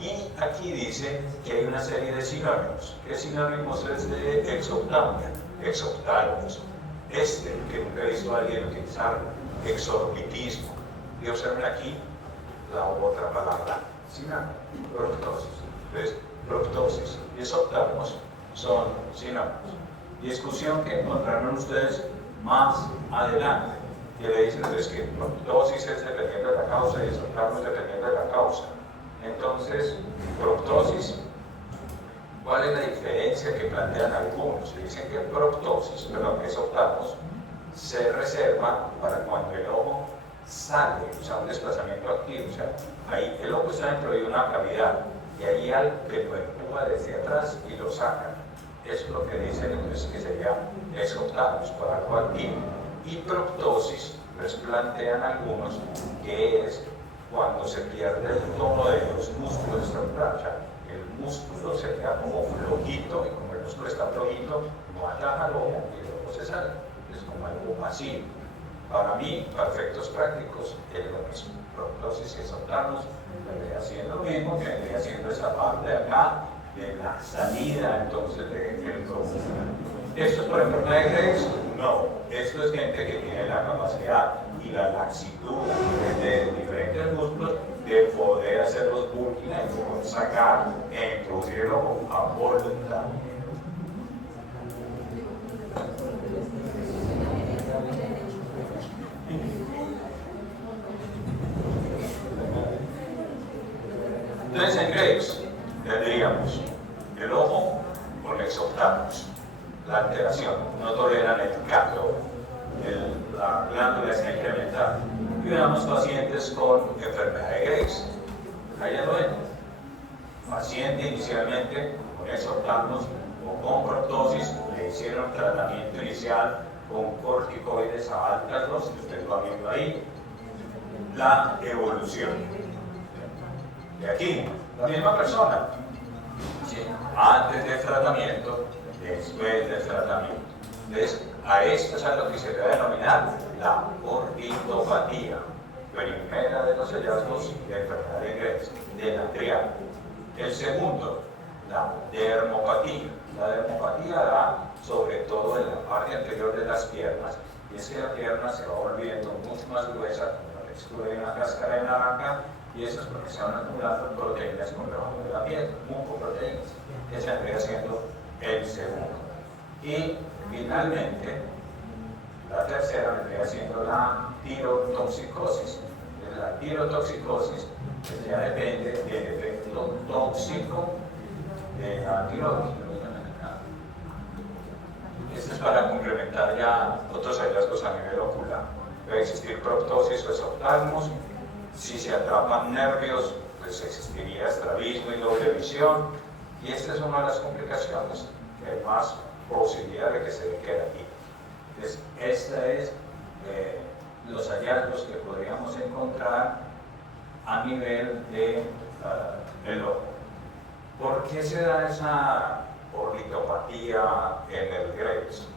Y aquí dice que hay una serie de sinónimos. ¿Qué sinónimos es de exoftalmia? Exoftalmos. Que nunca he visto a alguien utilizar, exorbitismo. Y observen aquí la otra palabra, sinónimo, proptosis. Entonces, proptosis y exoftalmos son sinónimos. Discusión que encontrarán ustedes más adelante, que le dicen entonces que proptosis es dependiendo de la causa y exoftalmos dependiendo de la causa. Entonces, proptosis, ¿cuál es la diferencia que plantean algunos? Dicen que proptosis, que exoftalmos, se reserva para cuando el ojo sale, o sea, un desplazamiento activo, o sea, ahí el ojo está dentro de una cavidad y ahí algo que lo empuja desde atrás y lo saca. Eso es lo que dicen entonces que sería exoftalmos, para algo activo. Y proptosis, les plantean algunos, que es cuando se pierde el tono de los músculos estructurales. O sea, el músculo se queda como flojito y como el músculo está flojito, no ataja el ojo y el ojo se sale. Es como algo pasivo. Para mí, para efectos prácticos, es lo mismo. Proptosis y exoftalmos vendría siendo lo mismo, que vendría siendo esa parte de acá de la salida entonces del producto. ¿Esto es por enfermedad de Graves? No. Esto es gente que tiene la capacidad y la laxitud de diferentes músculos de poder hacer los bulking, de poder sacar e introducir el ojo a voluntad. Entonces en Graves tendríamos el ojo con exoftalmos, la alteración, no toleran el cálculo, la glándula está incrementada. Y veamos pacientes con enfermedad de Graves. Ahí ya lo ven. Paciente inicialmente con exoftalmos o con proptosis, le hicieron tratamiento inicial con corticoides a altas dosis, ustedes lo han visto ahí. La evolución. De aquí, la misma persona, ¿sí? Antes del tratamiento, después del tratamiento. Entonces, a esto es a lo que se debe denominar la orbitopatía, primera de los hallazgos de enfermedad de Graves, de la triada. El segundo, la dermopatía. La dermopatía da sobre todo en la parte anterior de las piernas, y es que la pierna se va volviendo mucho más gruesa, con la textura de una cáscara de naranja, y eso es porque se van acumulando proteínas por debajo de la piel, mucoproteínas. Ese vendría siendo el segundo. Y finalmente, la tercera vendría siendo la tirotoxicosis. La tirotoxicosis ya depende del efecto tóxico de la tiroides. Esto es para complementar ya otros hallazgos a nivel ocular. Puede existir proptosis o esoftalmos. Si se atrapan nervios, pues existiría estrabismo y doble visión. Y esta es una de las complicaciones, que hay más posibilidad de que se le quede aquí. Entonces, esta es los hallazgos que podríamos encontrar a nivel de el ojo. ¿Por qué se da esa ornitopatía en el Graves?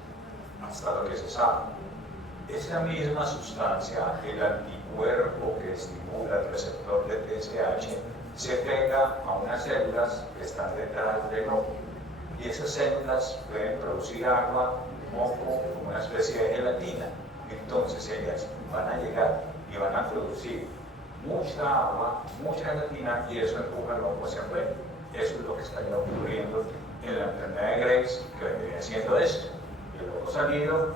Hasta lo que se sabe. Esa misma sustancia, el anticuerpo que estimula el receptor de TSH, se pega a unas células que están detrás del ojo. Y esas células pueden producir agua, moco, una especie de gelatina. Entonces ellas van a llegar y van a producir mucha agua, mucha gelatina, y eso empuja el ojo hacia afuera. Eso es lo que está ocurriendo en la enfermedad de Graves, que vendría siendo esto: el ojo salido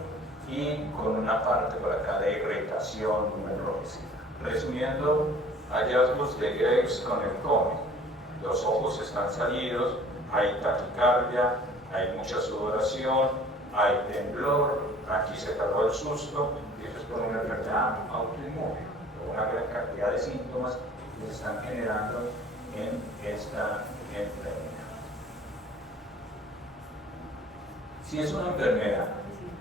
y con una parte por acá de irritación enrojecida. Resumiendo, hallazgos de Graves con el cómic: los ojos están salidos, hay taquicardia, hay mucha sudoración, hay temblor, aquí se cargó el susto, y eso es por una enfermedad autoinmune, una gran cantidad de síntomas que se están generando en esta enfermedad. Si es una enfermedad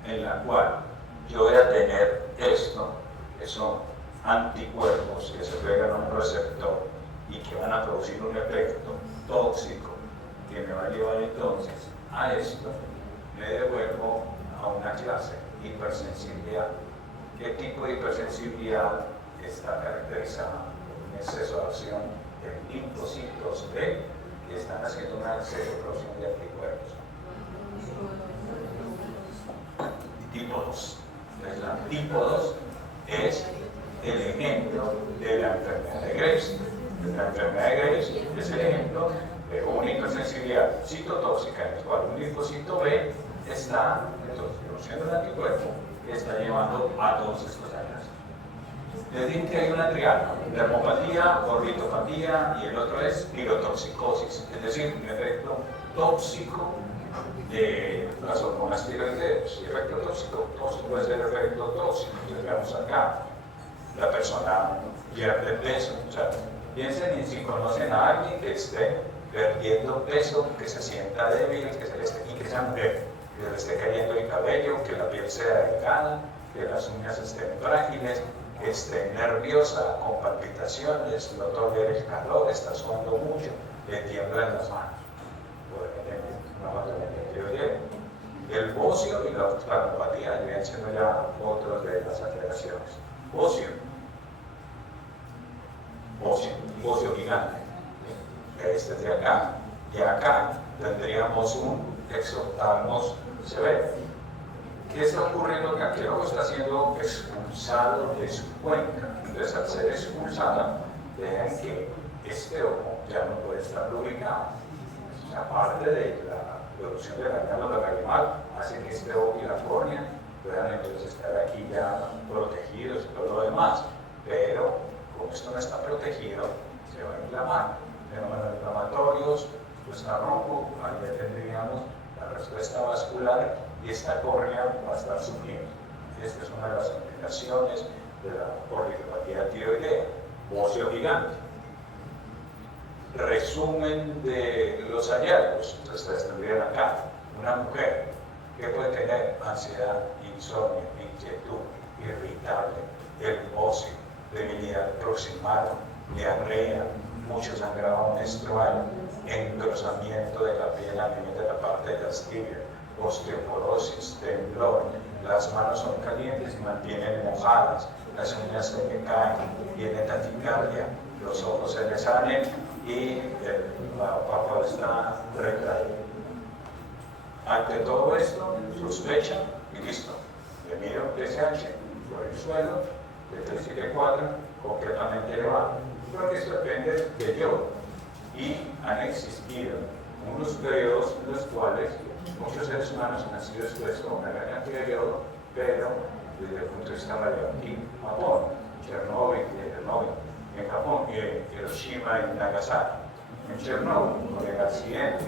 en la cual yo voy a tener esto, que son anticuerpos que se pegan a un receptor y que van a producir un efecto tóxico que me va a llevar entonces a esto, me devuelvo a una clase: hipersensibilidad. ¿Qué tipo de hipersensibilidad está caracterizada por un exceso de acción de linfocitos B que están haciendo una exceso de producción de anticuerpos? Tipo 2. Entonces, la tipo 2 es el ejemplo de la enfermedad de Graves. La enfermedad de Graves es el ejemplo de una hipersensibilidad citotóxica en la cual un linfocito B está produciendo un anticuerpo que está llevando a todos estos hallazgos. Les dije que hay una triada: dermopatía, ornitopatía, y el otro es tirotoxicosis, es decir, un efecto tóxico de las hormonas tiroideas. Y efecto tóxico puede ser efecto tóxico. Y vemos acá, la persona pierde peso. O sea, piensen en si conocen a alguien que esté perdiendo peso, que se sienta débil, que se le esté, y que sea mujer, que se le esté cayendo el cabello, que la piel sea delgada, que las uñas estén frágiles, que esté nerviosa, con palpitaciones, no tolere el calor, está sudando mucho, le tiemblan las manos. El bocio y la oftalmopatía vienen siendo ya otros de las alteraciones. Bocio gigante, este de acá, y acá tendríamos un exoftalmos severo. ¿Qué está ocurriendo acá? Que el ojo está siendo expulsado de su cuenca. Entonces, al ser expulsada, dejan que este ojo ya no puede estar lubricado. Aparte de la producción de la glándula lagrimal, hace que este ojo y la córnea puedan entonces estar aquí ya protegidos y todo lo demás. Pero, como esto no está protegido, se va a inflamar. Fenómenos inflamatorios, esto está rojo, ahí ya tendríamos la respuesta vascular y esta córnea va a estar sufriendo. Esta es una de las complicaciones de la ornitopatía tiroidea. Bocio gigante. Resumen de los hallazgos. Entonces, ustedes tendrían acá una mujer que puede tener ansiedad, insomnio, inquietud, irritable, el bocio, debilidad proximal, diarrea, mucho sangrado menstrual, engrosamiento de la piel a nivel de la parte de las tibias, osteoporosis, temblor, las manos son calientes y mantienen mojadas, las uñas se le caen, tiene taquicardia, los ojos se les salen y la párpado está retraído. Ante todo esto, sospecha y listo. Le mido TSH por el suelo de 374, completamente elevado. porque eso depende del yodo. Y han existido unos periodos en los cuales muchos seres humanos han sido expuestos a una gran cantidad de yodo, pero desde el punto de vista radioactivo. Japón, Chernóbil, en Japón, Hiroshima y Nagasaki. En Chernóbil, con el accidente,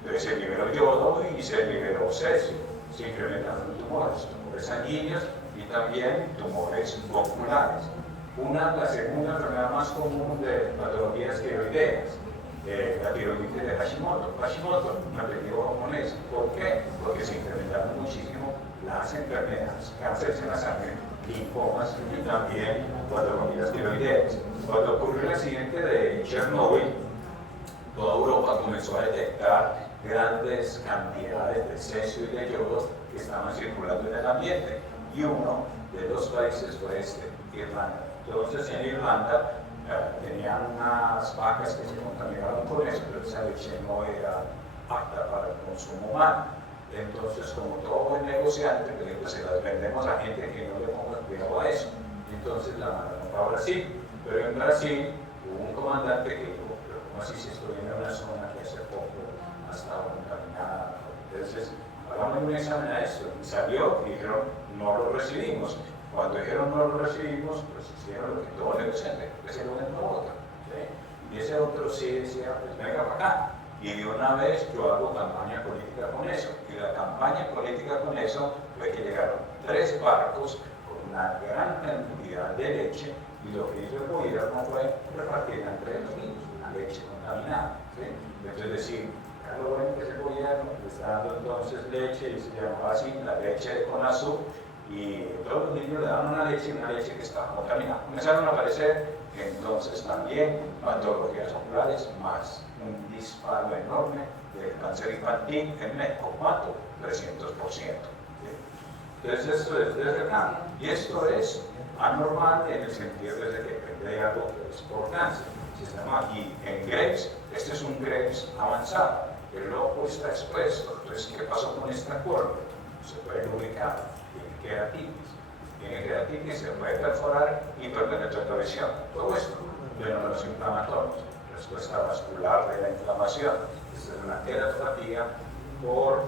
entonces se liberó yodo y se liberó cesio, se incrementaron tumores sanguíneos y también tumores oculares. La segunda enfermedad más común de patologías tiroideas, la tiroiditis de Hashimoto. Hashimoto, un apellido japonés. ¿Por qué? Porque se incrementaron muchísimo las enfermedades, cánceres en la sangre, linfomas y también patologías tiroideas. Cuando ocurrió el accidente de Chernóbil, toda Europa comenzó a detectar grandes cantidades de cesio y de yodo que estaban circulando en el ambiente. Y uno de los países fue Irlanda. Entonces en Irlanda tenían unas vacas que se contaminaron con eso, pero esa leche no era apta para el consumo humano. Entonces, como todo buen negociante, pues se las vendemos a gente que no le ponga cuidado a eso. Entonces la mandaron para Brasil. Pero en Brasil hubo un comandante que dijo, pero ¿cómo así si estoy en una zona que hace poco ha estado contaminada? Entonces, hagamos un examen a esto. Y salió y dijeron, no lo recibimos. Cuando dijeron no lo recibimos, pues hicieron lo que todo negociante, que se lo den a otro. ¿Sí? Y ese otro sí decía, pues venga para acá. Y de una vez yo hago campaña política con eso. Y la campaña política con eso fue que llegaron 3 barcos con una gran cantidad de leche y lo que hizo el gobierno fue repartirla entre los niños, una leche contaminada. ¿Sí? Entonces decir, lo bueno que es el gobierno le está dando entonces leche y se llamaba así, la leche de Conazú, y todos los niños le dan una leche que está contaminada. Comenzaron a aparecer entonces también patologías oculares, más un disparo enorme del cáncer infantil en México, ¿cuánto? 300%. ¿Sí? Entonces esto es desde y esto es anormal en el sentido de que depende de algo que es por cáncer. Y en Graves, este es un Graves avanzado, el ojo está expuesto. Entonces, ¿qué pasó con esta curva? Se puede lubricar, tiene queratitis, se puede perforar y hiperpenetración de visión. Todo esto, fenómenos inflamatorios, respuesta vascular de la inflamación. Esta es una queratopatía por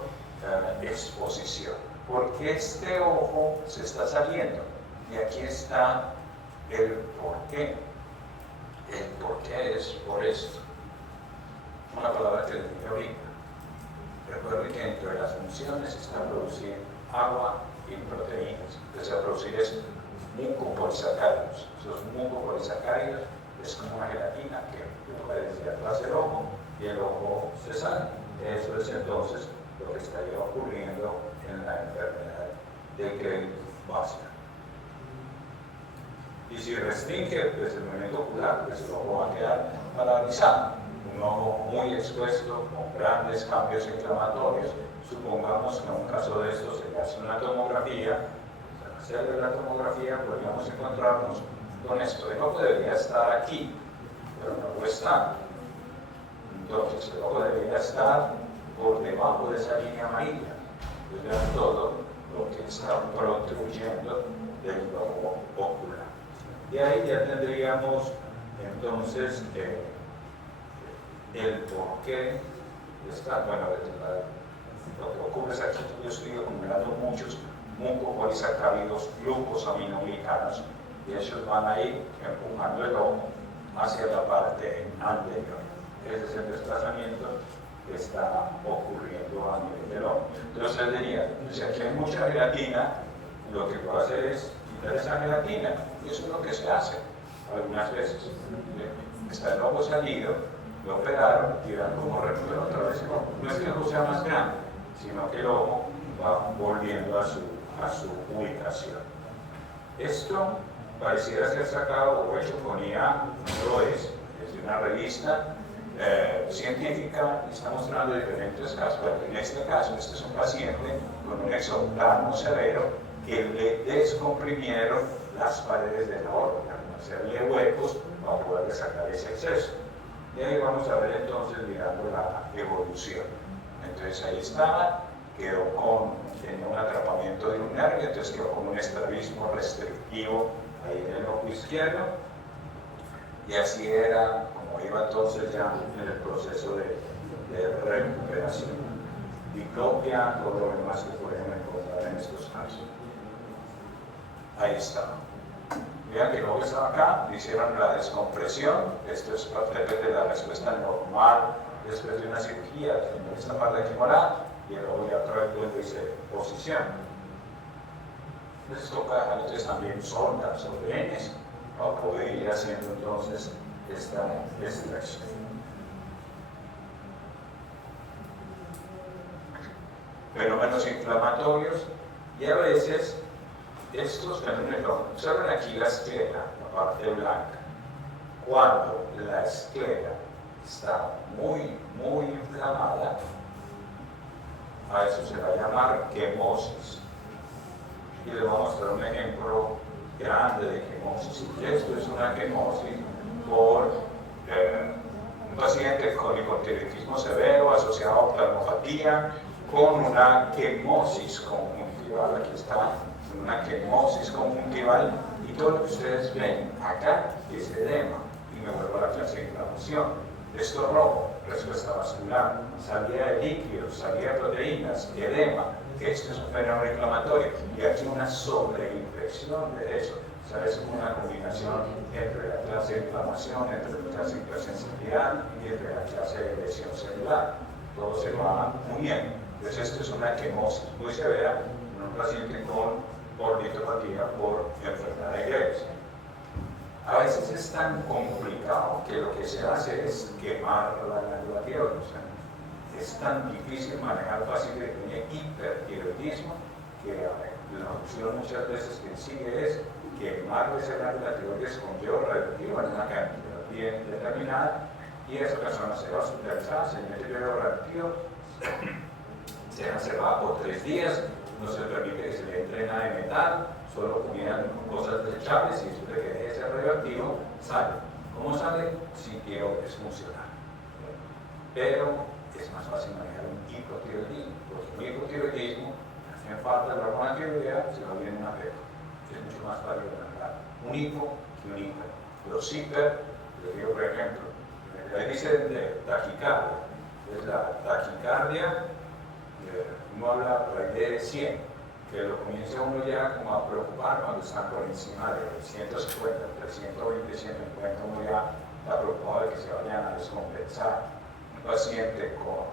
exposición. ¿Por qué este ojo se está saliendo? Y aquí está el por qué. El por qué es por esto. Una palabra que les dije ahorita. Recuerden que entre las funciones está producir agua y proteínas. Entonces, a producir es mucopolisacáridos. Esos mucopolisacáridos es como una gelatina que puede desde atrás del ojo y el ojo se sale. Eso es entonces lo que estaría ocurriendo en la enfermedad de Graves básica. Y si restringe pues, el movimiento ocular, pues el ojo va a quedar paralizado. Un ojo muy expuesto, con grandes cambios inflamatorios. Supongamos que en un caso de estos se hace una tomografía. Al hacer la tomografía podríamos encontrarnos con esto. El ojo debería estar aquí, pero no lo está. Entonces el ojo debería estar por debajo de esa línea amarilla. Entonces vean todo lo que está protruyendo del globo ocular. Y ahí ya tendríamos entonces el por qué está, bueno, lo que ocurre es aquí, yo estoy acumulando muchos mucopolisacáridos, glucosaminoglicanos, y ellos van a ir empujando el ojo hacia la parte anterior. Ese es el desplazamiento que está ocurriendo a nivel del ojo. Entonces él diría, si aquí hay mucha gelatina, lo que puedo hacer es quitar esa gelatina, y eso es lo que se hace algunas veces. Está el ojo salido, lo operaron, tiran como recuperan otra vez el ojo. No es que el ojo sea más grande, sino que el ojo va volviendo a su ubicación. Esto pareciera ser sacado o hecho con IA, no lo es de una revista científica y está mostrando diferentes casos. Pero en este caso, este es un paciente con un exoplasma severo que le descomprimieron las paredes de la órbita, hacerle huecos para poder sacar ese exceso. Y ahí vamos a ver entonces mirando la evolución. Entonces ahí estaba, tenía un atrapamiento de un nervio, entonces quedó con un estrabismo restrictivo ahí en el ojo izquierdo. Y así era como iba entonces ya en el proceso de recuperación. Diplopia, todo lo demás que podemos encontrar en estos casos. Ahí está. Vean que luego estaba acá, hicieron la descompresión. Esto es parte de la respuesta normal después de una cirugía, en esta parte de femoral, y luego ya otra vez vuelve y se posición. Entonces toca entonces también sondas o venes para poder ir haciendo entonces esta extracción. Fenómenos inflamatorios, y a veces estos fenómenos, observen aquí la esclera, la parte blanca. Cuando la esclera está muy inflamada, a eso se va a llamar quemosis. Y les voy a mostrar un ejemplo grande de quemosis. Esto es una quemosis por un paciente con hipotiroidismo severo asociado a oftalmopatía con una quemosis conjuntival. Aquí está una quemosis conjuntival, y todo lo que ustedes ven acá es edema. Y me vuelvo a la clase de inflamación. Esto rojo, respuesta vascular, salida de líquidos, salida de proteínas, edema. Esto es un fenómeno inflamatorio, y aquí una sobreinfección de eso. O sea, es una combinación entre la clase de inflamación, entre la clase de hipersensibilidad y entre la clase de lesión celular. Todo se va uniendo. Entonces, esto es una quemosis muy severa en un paciente con orbitopatía por enfermedad de Graves. A veces es tan complicado que lo que se hace es quemar la glándula tiroides. O sea, es tan difícil manejar pacientes que tienen hipertiroidismo que la opción muchas veces que sigue es quemar esa glándula tiroides con yodo radioactivo en una cantidad bien determinada, y esa persona se va a hospitalizar, se mete yodo radioactivo, se va por 3 días, no se permite que se le entre nada de metal, solo comían cosas desechables, y después de que deje de ser radioactivo, sale. ¿Cómo sale? Si quiero es funcional. Pero es más fácil manejar un hipotiroidismo, porque un hipotiroidismo, hacen falta de la hormona tiroidea, se va bien una feto. Es mucho más fácil de manejar un hipo que un hiper. Los hiper, les digo por ejemplo, le dicen de taquicardia. Es la taquicardia, uno habla por ahí de 100, que lo comienza uno ya como a preocupar cuando está por encima de 150, entre 120 y 150, uno ya está preocupado de que se vayan a descompensar. Un paciente con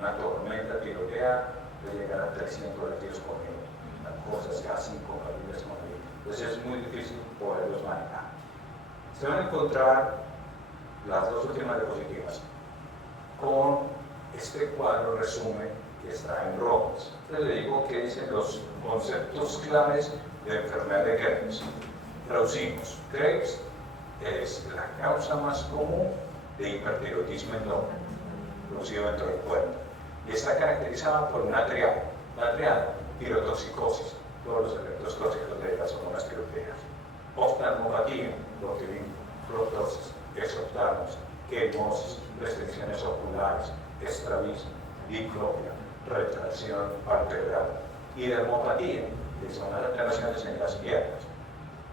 una tormenta tiroidea puede llegar a 300 latidos por minuto, cosas casi incompatibles con el vida. Entonces es muy difícil poderlos manejar. Se van a encontrar las dos últimas diapositivas con este cuadro resumen que está en rojos. Entonces le digo que dicen los conceptos claves de enfermedad de Graves. Traducimos, Graves es la causa más común de hipertiroidismo endógeno producido dentro del cuerpo, y está caracterizada por una triada. La triada, tirotoxicosis, todos los efectos tóxicos de las hormonas tiroideas, oftalmopatía, botulismo, proptosis, exoptalmos, quemosis, restricciones oculares, estrabismo, diplopia, retracción vertebral, y dermopatía, que son las alteraciones en las piernas.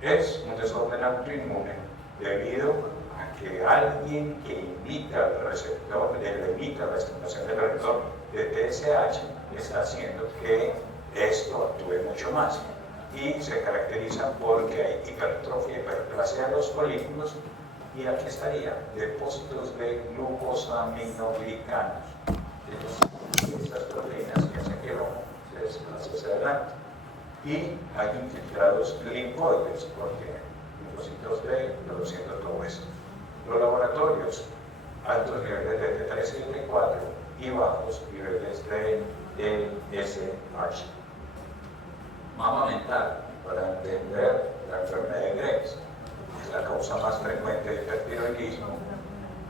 Es un desorden autoinmune debido a que alguien que imita el receptor, imita la estimulación del receptor de TSH, está haciendo que esto actúe mucho más, y se caracteriza porque hay hipertrofia, hiperplasia de los folículos, y aquí estaría depósitos de glucosaminoglicanos. Estas proteínas que hacen que el ojo se desplace hacia adelante. Y hay infiltrados linfoides, porque linfocitos B, produciendo todo esto. Los laboratorios, altos niveles de T3 y T4 y bajos niveles de TSH. Mapa mental, para entender la enfermedad de Graves, es la causa más frecuente de hipertiroidismo.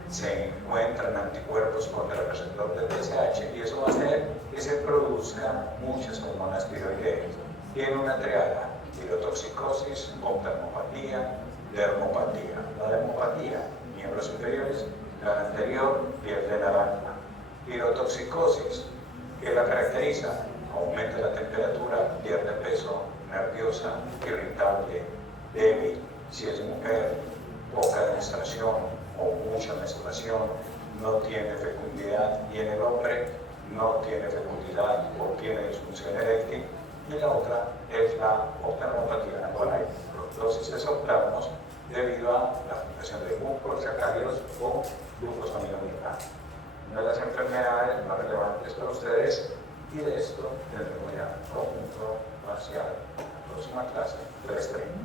Se encuentran anticuerpos contra el receptor de TSH, y eso va a hacer que se produzcan muchas hormonas tiroideas. Tiene una triada: tirotoxicosis, oftalmopatía, dermopatía. La dermopatía, miembros inferiores, la anterior, piel de la glándula. Tirotoxicosis, que la caracteriza: aumenta la temperatura, pierde peso, nerviosa, irritable, débil. Si es mujer, poca menstruación o mucha menstruación, no tiene fecundidad, y en el hombre no tiene fecundidad o tiene disfunción eréctil, y la otra es la oftalmopatía con la hiperprostosis de soplasmos debido a la afectación de mucosacáridos o glucosaminoglicanos. Una de las enfermedades más relevantes para ustedes, y de esto tendremos ya conjunto parcial en la próxima clase 3:30.